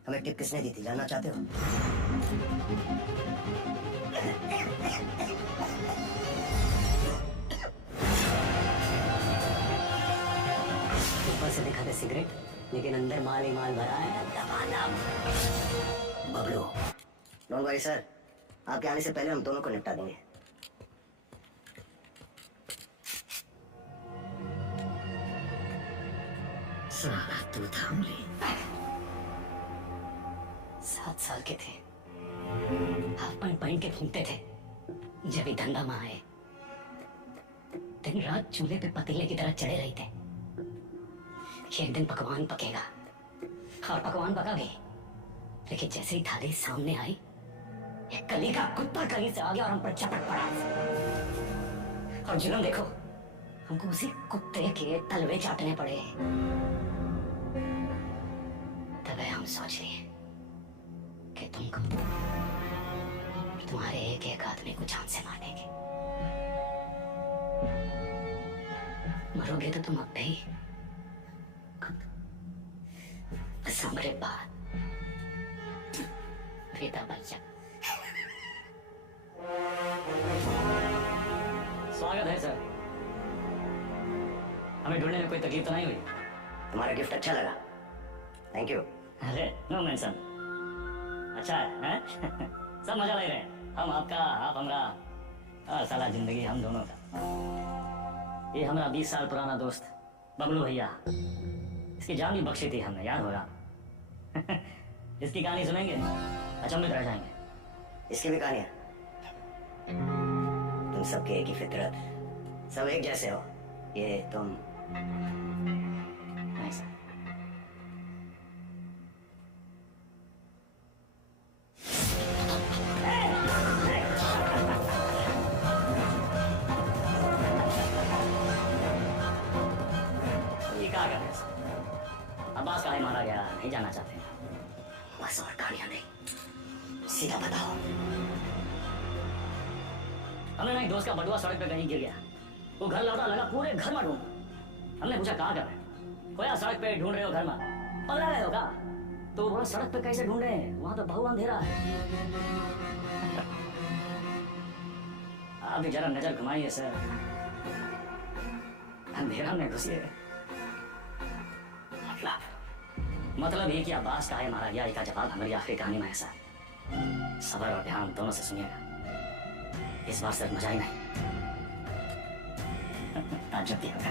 हमें टिप किसने दी थी, जानना चाहते हो? ऊपर से दिखा दे सिगरेट, लेकिन अंदर माल ही माल भरा है। बबलू, डोंट वरी सर, आपके आने से पहले हम दोनों को निपटा देंगे। साला तू थाम ले। 7 साल के थे, हाफ पैंट पहन के घूमते थे। जब ही धंधा में आए, दिन रात चूल्हे पे पतीले की तरह चढ़े रहे थे। एक दिन पकवान पकेगा, और पकवान पका गए, लेकिन जैसे ही थाली सामने आई, एक कली का कुत्ता कहीं से आ गया और हम पर चपट पड़ा। और जुर्म देखो, हमको उसी कुत्ते के तलवे चाटने पड़े। तभी हम सोच लिए कि तुमको, तुम्हारे एक एक आदमी को जान से मार देंगे। मरोगे तो तुम अब भी, बस हमारे बाद वेदा बच्चा। स्वागत है सर। हमें ढूंढने में कोई तकलीफ तो नहीं हुई? तुम्हारा गिफ्ट अच्छा लगा, थैंक यू। अरे नो मेंशन, अच्छा है, हैं? सब मजा ले रहे हैं। हम आपका, आप हमरा, और साला जिंदगी हम दोनों का। ये हमारा 20 साल पुराना दोस्त बबलू भैया, इसकी जान भी बख्शी थी हमने, याद होगा। इसकी कहानी सुनेंगे, अचंभित रह जाएंगे। इसकी भी कहानियां? तुम सबके एक ही फितरत, सब एक जैसे हो। ये तुम नहीं सर। ये क्या कर रहे हैं सर? अब्बास काहे मारा गया, नहीं जानना चाहते हैं? बस और कहानियां नहीं, सीधा बताओ। हमने ना एक दोस्त का बटुआ सड़क पे कहीं गिर गया। वो घर लौटा, लगा पूरे घर में ढूंढा। हमने पूछा कहाँ कर रहे हैं? खोया सड़क पे ढूंढ रहे हो घर में, पगला रहे हो क्या? तो बोला सड़क पे कैसे ढूंढे, वहां तो बहु अंधेरा है। आप भी जरा नजर घुमाइए सर, अंधेरा में घुसिए। मतलब ये कि अब्बास काहे मारा गया, इसका जवाब हमारी आखिरी कहानी में है सर। सबर और ध्यान दोनों से सुनिएगा, इस बार सिर्फ मजा ही नहीं, ताज्जुब भी होगा।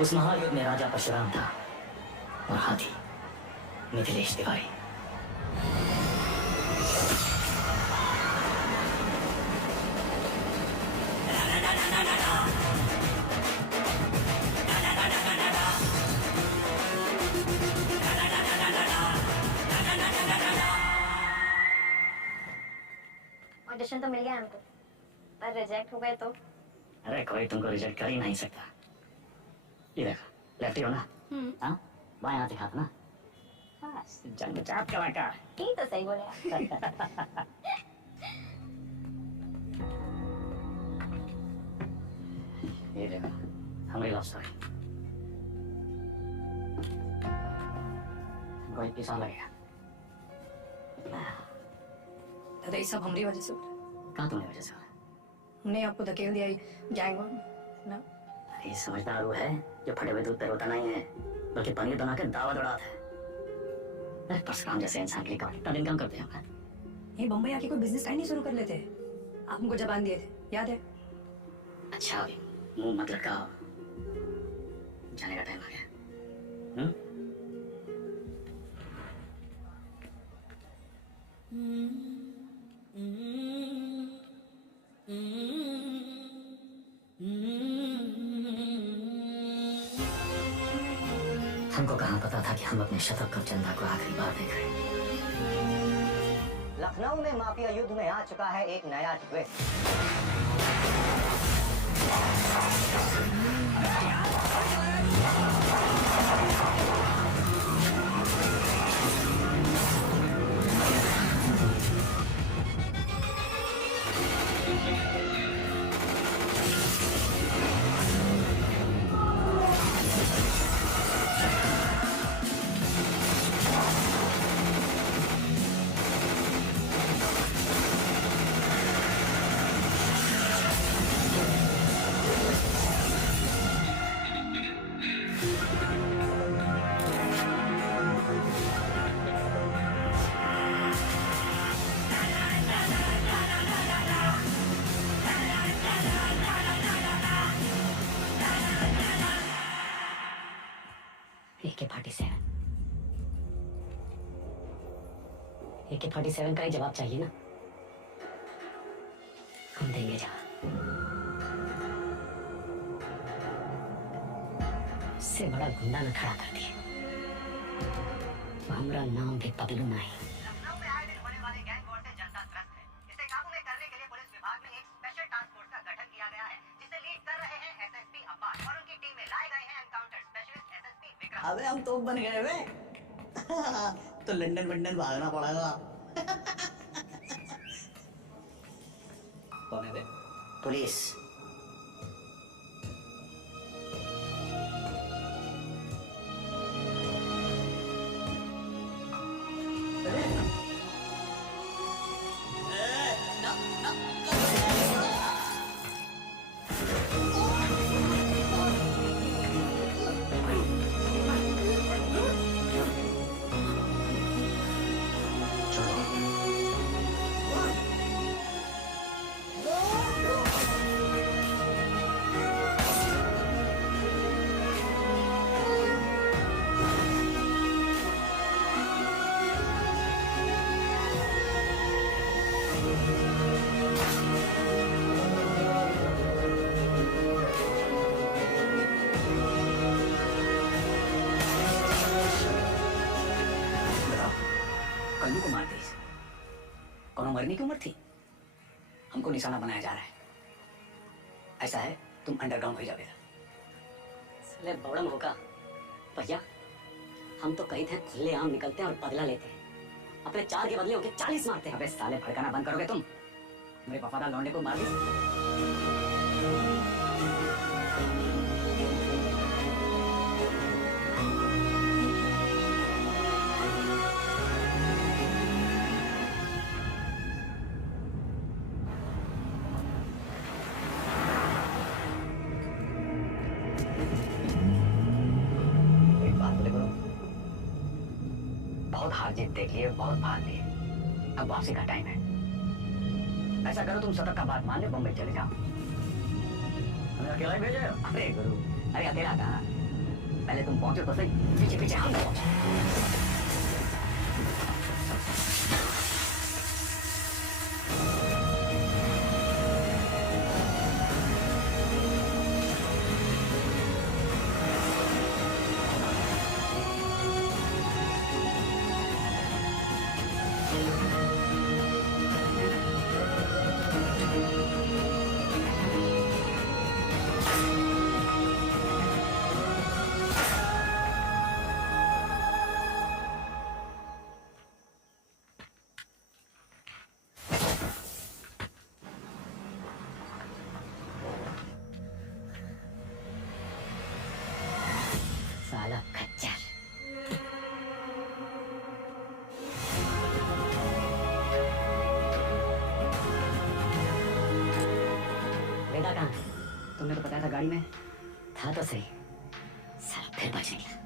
उस महायुद्ध में राजा परशुराम था और हाथी मिथिलेश तिवारी। ऑडिशन तो मिल गया हमको, पर रिजेक्ट हो गए तो? अरे कोई तुमको रिजेक्ट कर ही नहीं सकता। ये देखो, लेफ्टी हो ना? हाँ, बाएं हाथ दिखाता ना? बस जन्म चाप का ये तो सही बोले आप। ये देखो हमारी लव स्टोरी। हमको 21 साल लगेगा। दादा ये सब हमारी वजह से हो रहा है। कहाँ तुम्हारी वजह से हो रहा है? हमने आपको धकेल दिया गैंग वॉर ना। अरे समझदार वो है जो फटे हुए दूध पे रोता नहीं है बल्कि पनीर बना के दावा दौड़ाता है। अरे परशुराम जैसे इंसान के लिए कौन इतना दिन काम करते हैं? ये बम्बई आके कोई बिजनेस नहीं शुरू कर लेते। आप हमको जबान दिए थे, याद है? अच्छा अभी मुंह मत लटकाओ, जाने का टाइम आ गया। हमको कहाँ पता था कि हम अपने शतक कब चंदा को आखिरी बार देख रहे हैं। लखनऊ में माफिया युद्ध में आ चुका है एक नया ट्विस्ट। AK-47 का ही जवाब चाहिए ना, हम देंगे जवाब। इससे बड़ा गुंडा न खड़ा कर दिए, हमारा नाम भी पगलू नहीं। लखनऊ में आए दिन होने वाले गैंग वॉर से जनता त्रस्त है। इसे काबू में करने के लिए पुलिस विभाग में एक स्पेशल टास्क फोर्स का गठन किया गया है, जिसे लीड कर रहे हैं एसएसपी अब्बास और उनकी टीम में लाए गए हैं एनकाउंटर स्पेशलिस्ट एसएसपी विक्रम। अबे हम तो बन गए वे। तो लंदन वंदन भागना पड़ेगा। कौन है बे? पुलिस। कल्लू को मार दी। कौन मरने की उम्र थी? हमको निशाना बनाया जा रहा है। ऐसा है, तुम अंडरग्राउंड हो जाओगे। साले बौड़म होगा भैया, हम तो कई थे खुले आम निकलते हैं और बदला लेते हैं, अपने 4 के बदले होके 40 मारते हैं। अबे साले भड़काना बंद करोगे तुम? मेरे वफादार लौंडे को मार दी। बहुत हार जीत देख लिए, बहुत भाग लिए, अब वापसी का टाइम है। ऐसा करो, तुम सतर्क का बात मान लो, बम्बई चले जाओ। हमें अकेला ही भेजे? अरे गुरु, अरे अकेला कहाँ? पहले तुम पहुंचो तो सही, पीछे पीछे हम पहुंचे। गुंडा कहाँ है? तुमने तो बताया था गाड़ी में था तो सही। साला फिर बच निकला।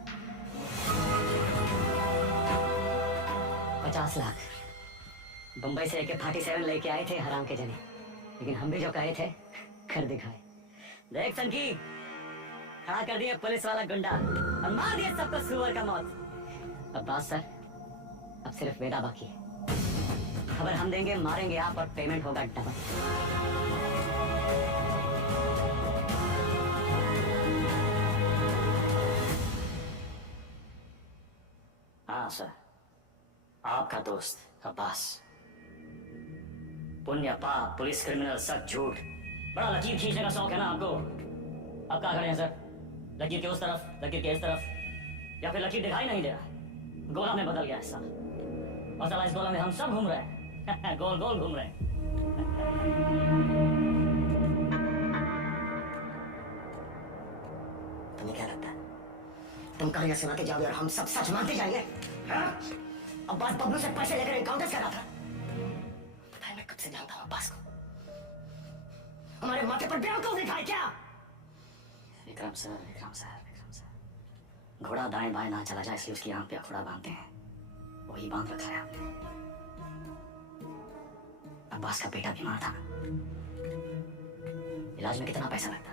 50 लाख बंबई से AK-47 लेके आए थे हराम के जने, लेकिन हम भी जो कहे थे कर दिखाए। देख संकी, खड़ा कर दिए पुलिस वाला गुंडा और मार दिए सबको सुअर का मौत। अब बात सर, अब सिर्फ वेदा बाकी है। खबर हम देंगे, मारेंगे आप और पेमेंट होगा डबल। हाँ सर, आपका दोस्त अब्बास। पुण्य पाप पुलिस क्रिमिनल सब झूठ। बड़ा लकीर खींचने का शौक है ना आपको। अब कहाँ खड़े हैं सर? लकीर के उस तरफ, लकीर के इस तरफ, या फिर लकीर दिखाई नहीं दे रहा? गोला में बदल गया है साला, और साला इस गोला में हम सब घूम रहे हैं। गोल गोल घूम रहे हैं। तुम्हें क्या लगता है तुम कहानियां सुनाते जाओगे और हम सब सच मानते जाएंगे? हाँ? अब्बास बबलू से पैसे लेकर एनकाउंटर कर रहा था। पता है मैं कब से जानता हूँ अब्बास को। हमारे माथे पर बेवकूफ दिखाए क्या? Vikram sir, Vikram sir, Vikram sir, घोड़ा दाएं बाएं ना चला जाए इसलिए उसकी आंख पे अखोड़ा बांधते हैं। वही बांध रखा है आपने। अब्बास का बेटा बीमार था, इलाज में कितना पैसा लगता?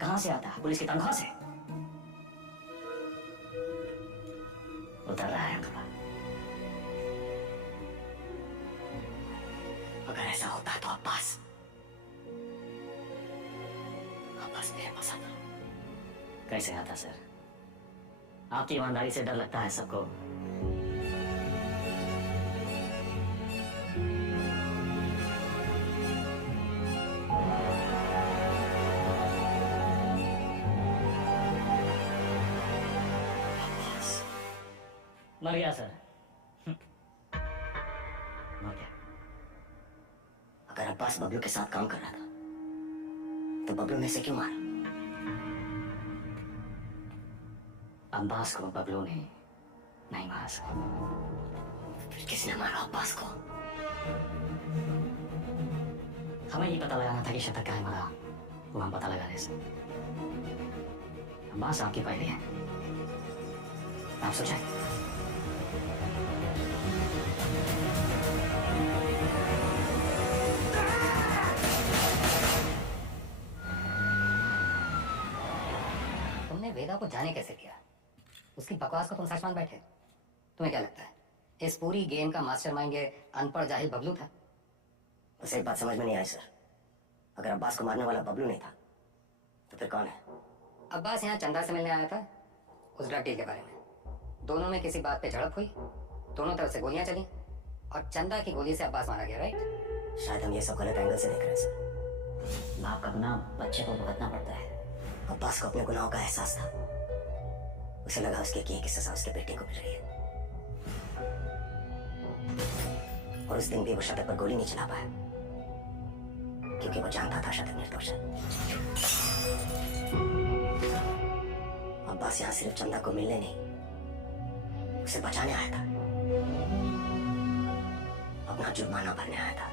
कहां से आता? पुलिस की तनख्वाह से। उतर रहा है अखबार। अगर ऐसा होता तो अब्बास मेरे पास आता। कैसे आता सर? आपकी ईमानदारी से डर लगता है सबको। मर गया सर। मर गया। अगर अब्बास बबलू के साथ काम कर रहा था तो बबलू ने इसे क्यों मारा? अब्बास को बबलू ने नहीं मारा सर। फिर किसने मारा अब्बास को? हमें ये पता लगाना था कि शतक काहे मरा, वो हम पता लगा रहे सर। अब्बास आपकी पहली है, आप सोचें। तुमने वेदा को जाने कैसे दिया? उसकी बकवास को तुम सच मान बैठे। तुम्हें क्या लगता है इस पूरी गेम का मास्टरमाइंड ये अनपढ़ जाहिल बबलू था? उसे एक बात समझ में नहीं आई सर। अगर अब्बास को मारने वाला बबलू नहीं था तो फिर कौन है? अब्बास यहाँ चंदा से मिलने आया था उस ड्रग डील के बारे में। दोनों में किसी बात पे झड़प हुई, दोनों तरफ से गोलियां चली और चंदा की गोली से अब्बास मारा गया। राइट? शायद हम ये सब गलत एंगल से देख रहे हैं सर। बाप का गुनाह बच्चे को भुगतना पड़ता है। अब्बास को अपने गुनाहों का एहसास था। उसे लगा उसके किए की सजा उसके बेटे को मिल रही है, और उस दिन भी वो शतक पर गोली नहीं चला पाया क्योंकि वो जानता था शतक निर्दोष है। अब्बास यहाँ सिर्फ चंदा को मिलने नहीं, उसे बचाने आया था, अपना जुर्माना भरने आया था।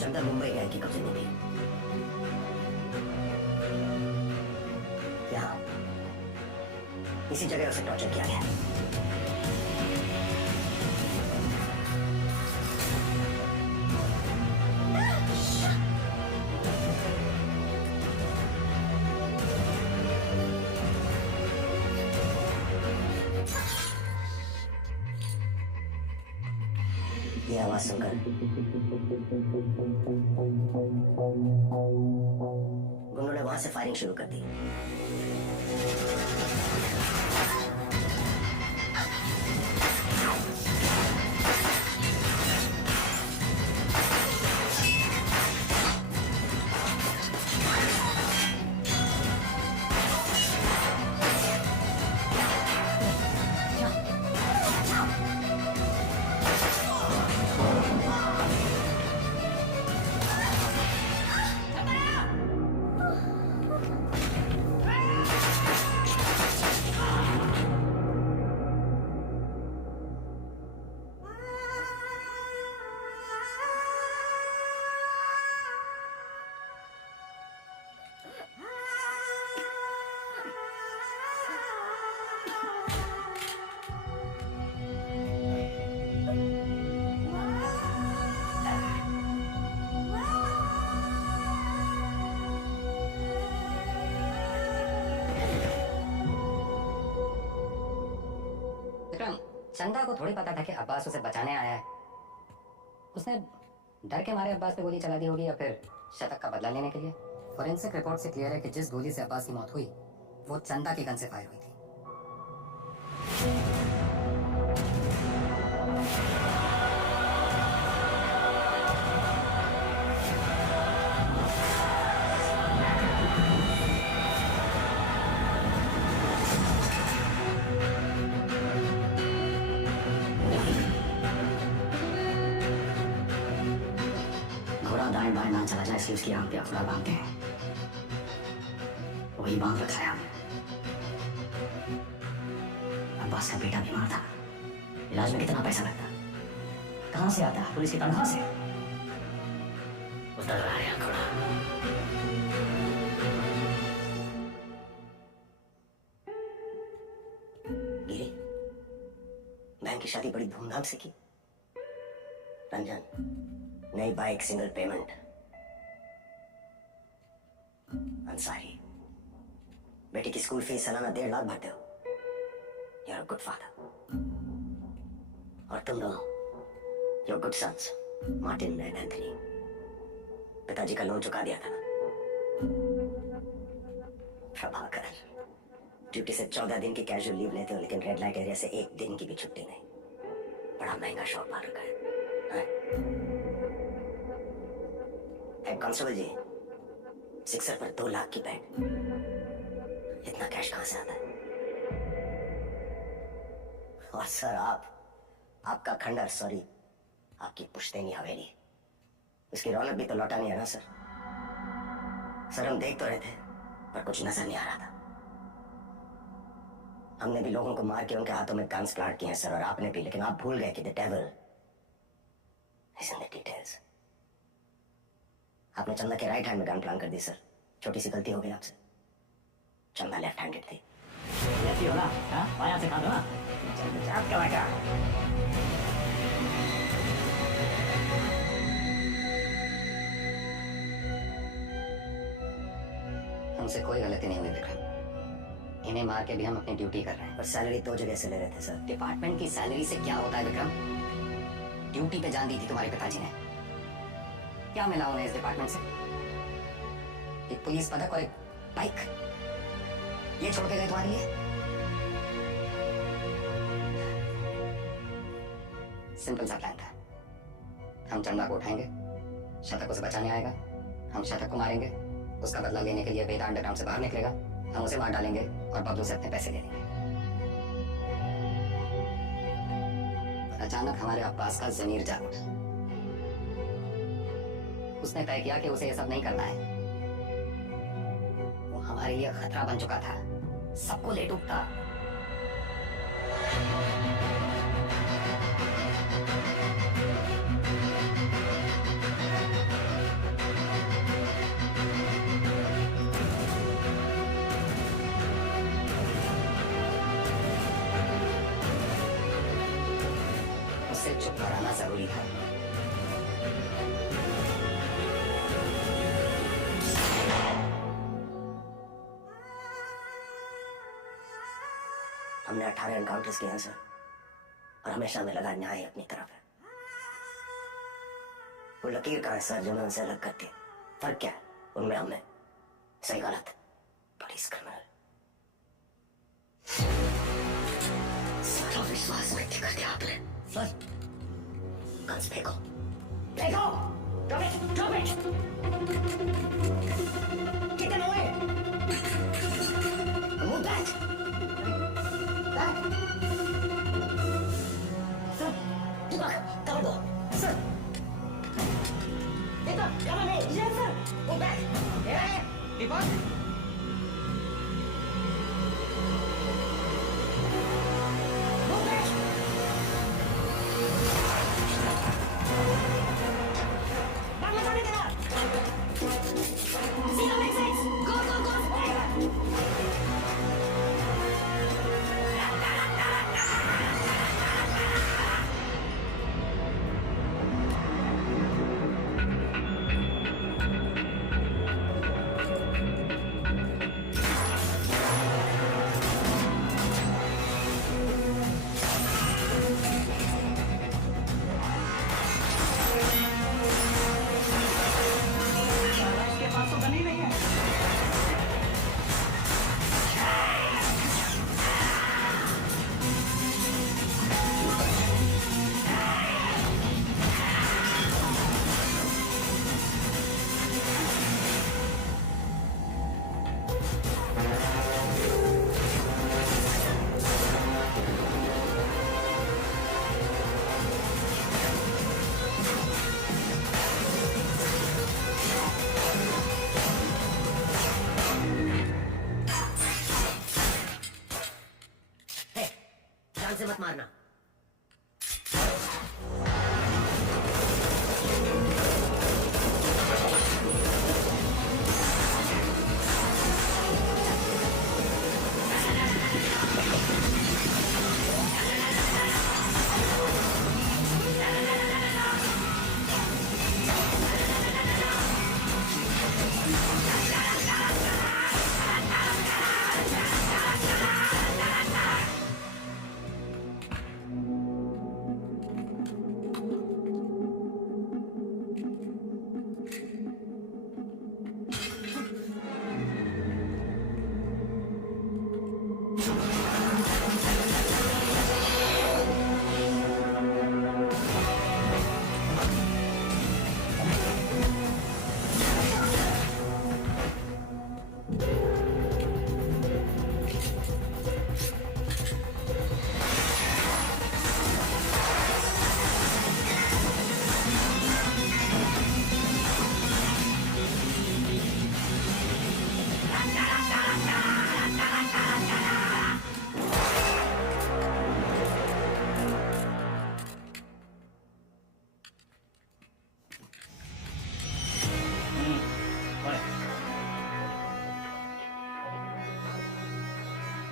चंदा मुंबई गैंग की कब्जे में थी। यहाँ इसी जगह उसे टॉर्चर किया गया। ये आवाज सुनकर गुंडों ने वहां से फायरिंग शुरू कर दी। चंदा को थोड़ी पता था कि अब्बास उसे बचाने आया है। उसने डर के मारे अब्बास पे गोली चला दी होगी या फिर शतक का बदला लेने के लिए। फॉरेंसिक रिपोर्ट से क्लियर है कि जिस गोली से अब्बास की मौत हुई वो चंदा की गन से फायर हुई थी। घोड़ा दाएं बाएं ना चला जाए इसलिए उसकी आंख पे अखड़ा बांधते हैं। वही बांध रखा है हमने। अब्बास का बेटा बीमार था, इलाज में कितना पैसा लगता, कहां से आता, पुलिस की तनख्वाह से। उतर रहा है घोड़ा। गिरी, बहन की शादी बड़ी धूमधाम से की। रंजन, नई बाइक, सिंगल पेमेंट। अंसारी, बेटी की स्कूल फीस सालाना 1.5 लाख भरते हो। You are good father. और तुम दोनों, you are good sons, Martin and Anthony. पिताजी का लोन चुका दिया था ना। प्रभाकर, ड्यूटी से 14 दिन की कैजुअल लीव लेते हो, लेकिन रेड लाइट एरिया से 1 दिन की भी छुट्टी नहीं। बड़ा महंगा शौक पाल रखा है। कांस्टेबल जी, सिक्सर पर 2 लाख की बेट। इतना कैश कहां से आता है? और सर आपका खंडर, सॉरी, आपकी पुश्तैनी हवेली, उसकी रौनक भी तो लौटा नहीं है ना सर। सर हम देख तो रहे थे पर कुछ नजर नहीं आ रहा था। हमने भी लोगों को मार के उनके हाथों में गन्स प्लांट किए हैं सर, और आपने भी, लेकिन आप भूल गए कि the devil is in the details. आपने चंदा के राइट हैंड में गन प्लांट कर दी सर। छोटी सी गलती हो गई आपसे। चंदा लेफ्ट हैंडेड थी। लेफ्टी होगा, हाँ? बायां से खा दो ना। आप क्या बेटा? हमसे कोई गलती नहीं हुई विक्रम। इन्हें मार के भी हम अपनी ड्यूटी कर रहे हैं। पर सैलरी 2 जगह से ले रहे थे सर। डिपार्टमेंट की सैलरी से क्या होता है विक्रम? ड्यूटी पे जान दी थी तुम्हारे पिताजी ने। क्या मिला उन्हें इस डिपार्टमेंट से? एक पुलिस पदक और एक बाइक, ये छोड़ के गए तुम्हारे लिए? सिंपल सा प्लान था। हम चंदा को उठाएंगे, शतक उसे बचाने आएगा, हम शतक को मारेंगे, उसका बदला लेने के लिए वेदा अंडरग्राउंड से बाहर निकलेगा, हम उसे मार डालेंगे और बबलू से अपने पैसे ले लेंगे। और अचानक हमारे अब्बास का जमीर जाग उठा। उसने तय किया कि उसे ये सब नहीं करना है। वो हमारे लिए खतरा बन चुका था, सबको ले डूबता। उससे चुप कराना जरूरी है। हमने 18 एनकाउंटर्स किए हैं सर, और हमेशा हमें लगा न्याय अपनी तरफ है। वो लकीर कहाँ है सर जो हमें उनसे अलग करती है? फर्क क्या है उनमें हमें? सही गलत, पुलिस क्रिमिनल। सारा विश्वास व्यक्त कर दिया आपने सर। गन्स फेंको, फेंको, drop it, drop it. Kick it away, move back. Sir, Deepak, cover दो। सर, दीपक, कवर नहीं। Yes sir, move back. Deepak, move back. भागना छोड़ देना। See you next time. Go, go, go. मत मारना।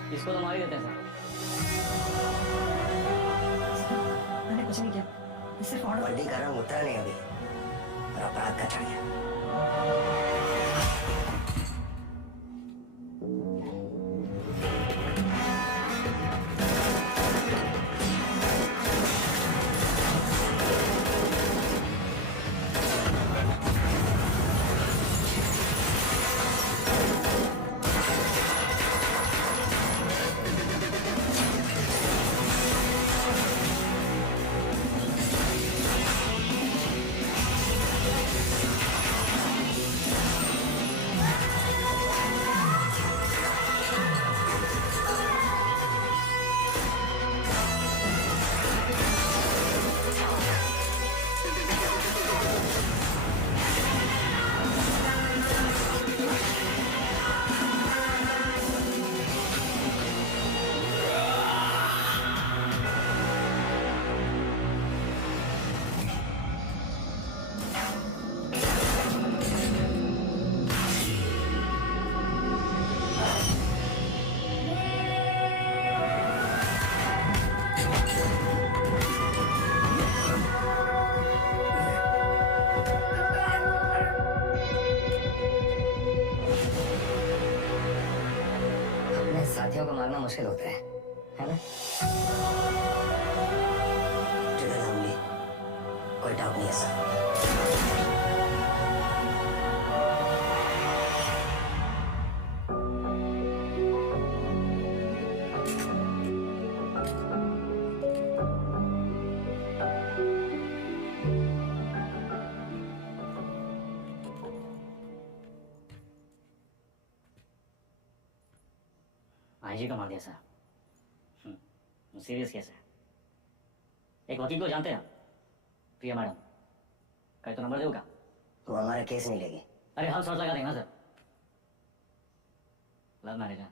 इसको तो मार ही देते हैं सर। मैंने कुछ नहीं किया, ये सिर्फ ऑर्डर। बंदी का रंग उतरा नहीं अभी और अपराध का चढ़ गया। साथियों को मारना मुश्किल होता है ना? ट्रिगर हमले कोई डाउट नहीं है सर। आईजी को मार दिया सर। सीरियस केस है। एक वकील को जानते हैं प्रिया मैडम, कहीं तो नंबर देगा? वो हमारा केस नहीं लेगी। अरे हम शॉट लगा देंगे ना सर। लव मैरिज है,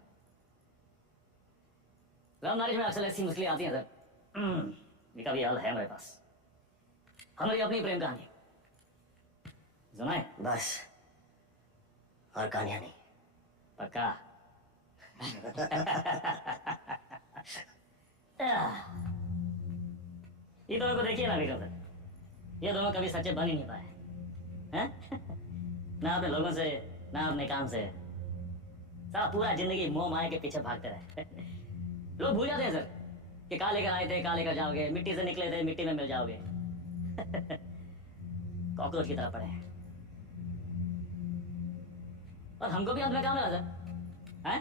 लव मैरिज में अक्सर ऐसी मुश्किलें आती हैं सर। इसका भी हल है मेरे पास। हमारी अपनी प्रेम कहानी सुनाए? बस और कहानियां नहीं। पक्का? ये दोनों को देखिए ना विक्रम सर, ये दोनों कभी सच्चे बन ही नहीं पाए हैं? ना अपने लोगों से ना अपने काम से, सारा पूरा जिंदगी मोह माया के पीछे भागते रहे। लोग भूल जाते हैं सर कि कहाँ लेकर आए थे कहाँ लेकर जाओगे, मिट्टी से निकले थे मिट्टी में मिल जाओगे। कॉकरोच की तरह पड़े हैं। और हमको भी अंत में काम मिला सर हैं?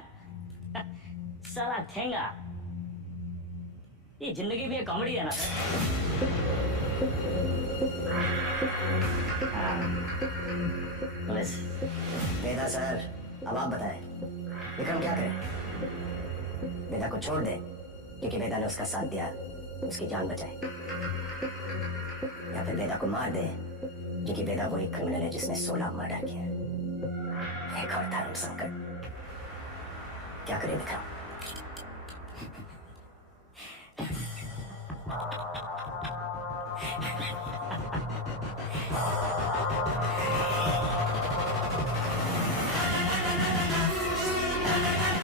साला ठेंगा। ये जिंदगी भी एक कॉमेडी है ना सर। पुलिस वेदा सर, अब आप बताएं विक्रम क्या करे? वेदा को छोड़ दे क्योंकि वेदा ने उसका साथ दिया, उसकी जान बचाई, या फिर वेदा को मार दे क्योंकि वेदा वही क्रिमिनल है जिसने 16 मर्डर किया। एक और धर्म संकट। क्या करे विक्रम?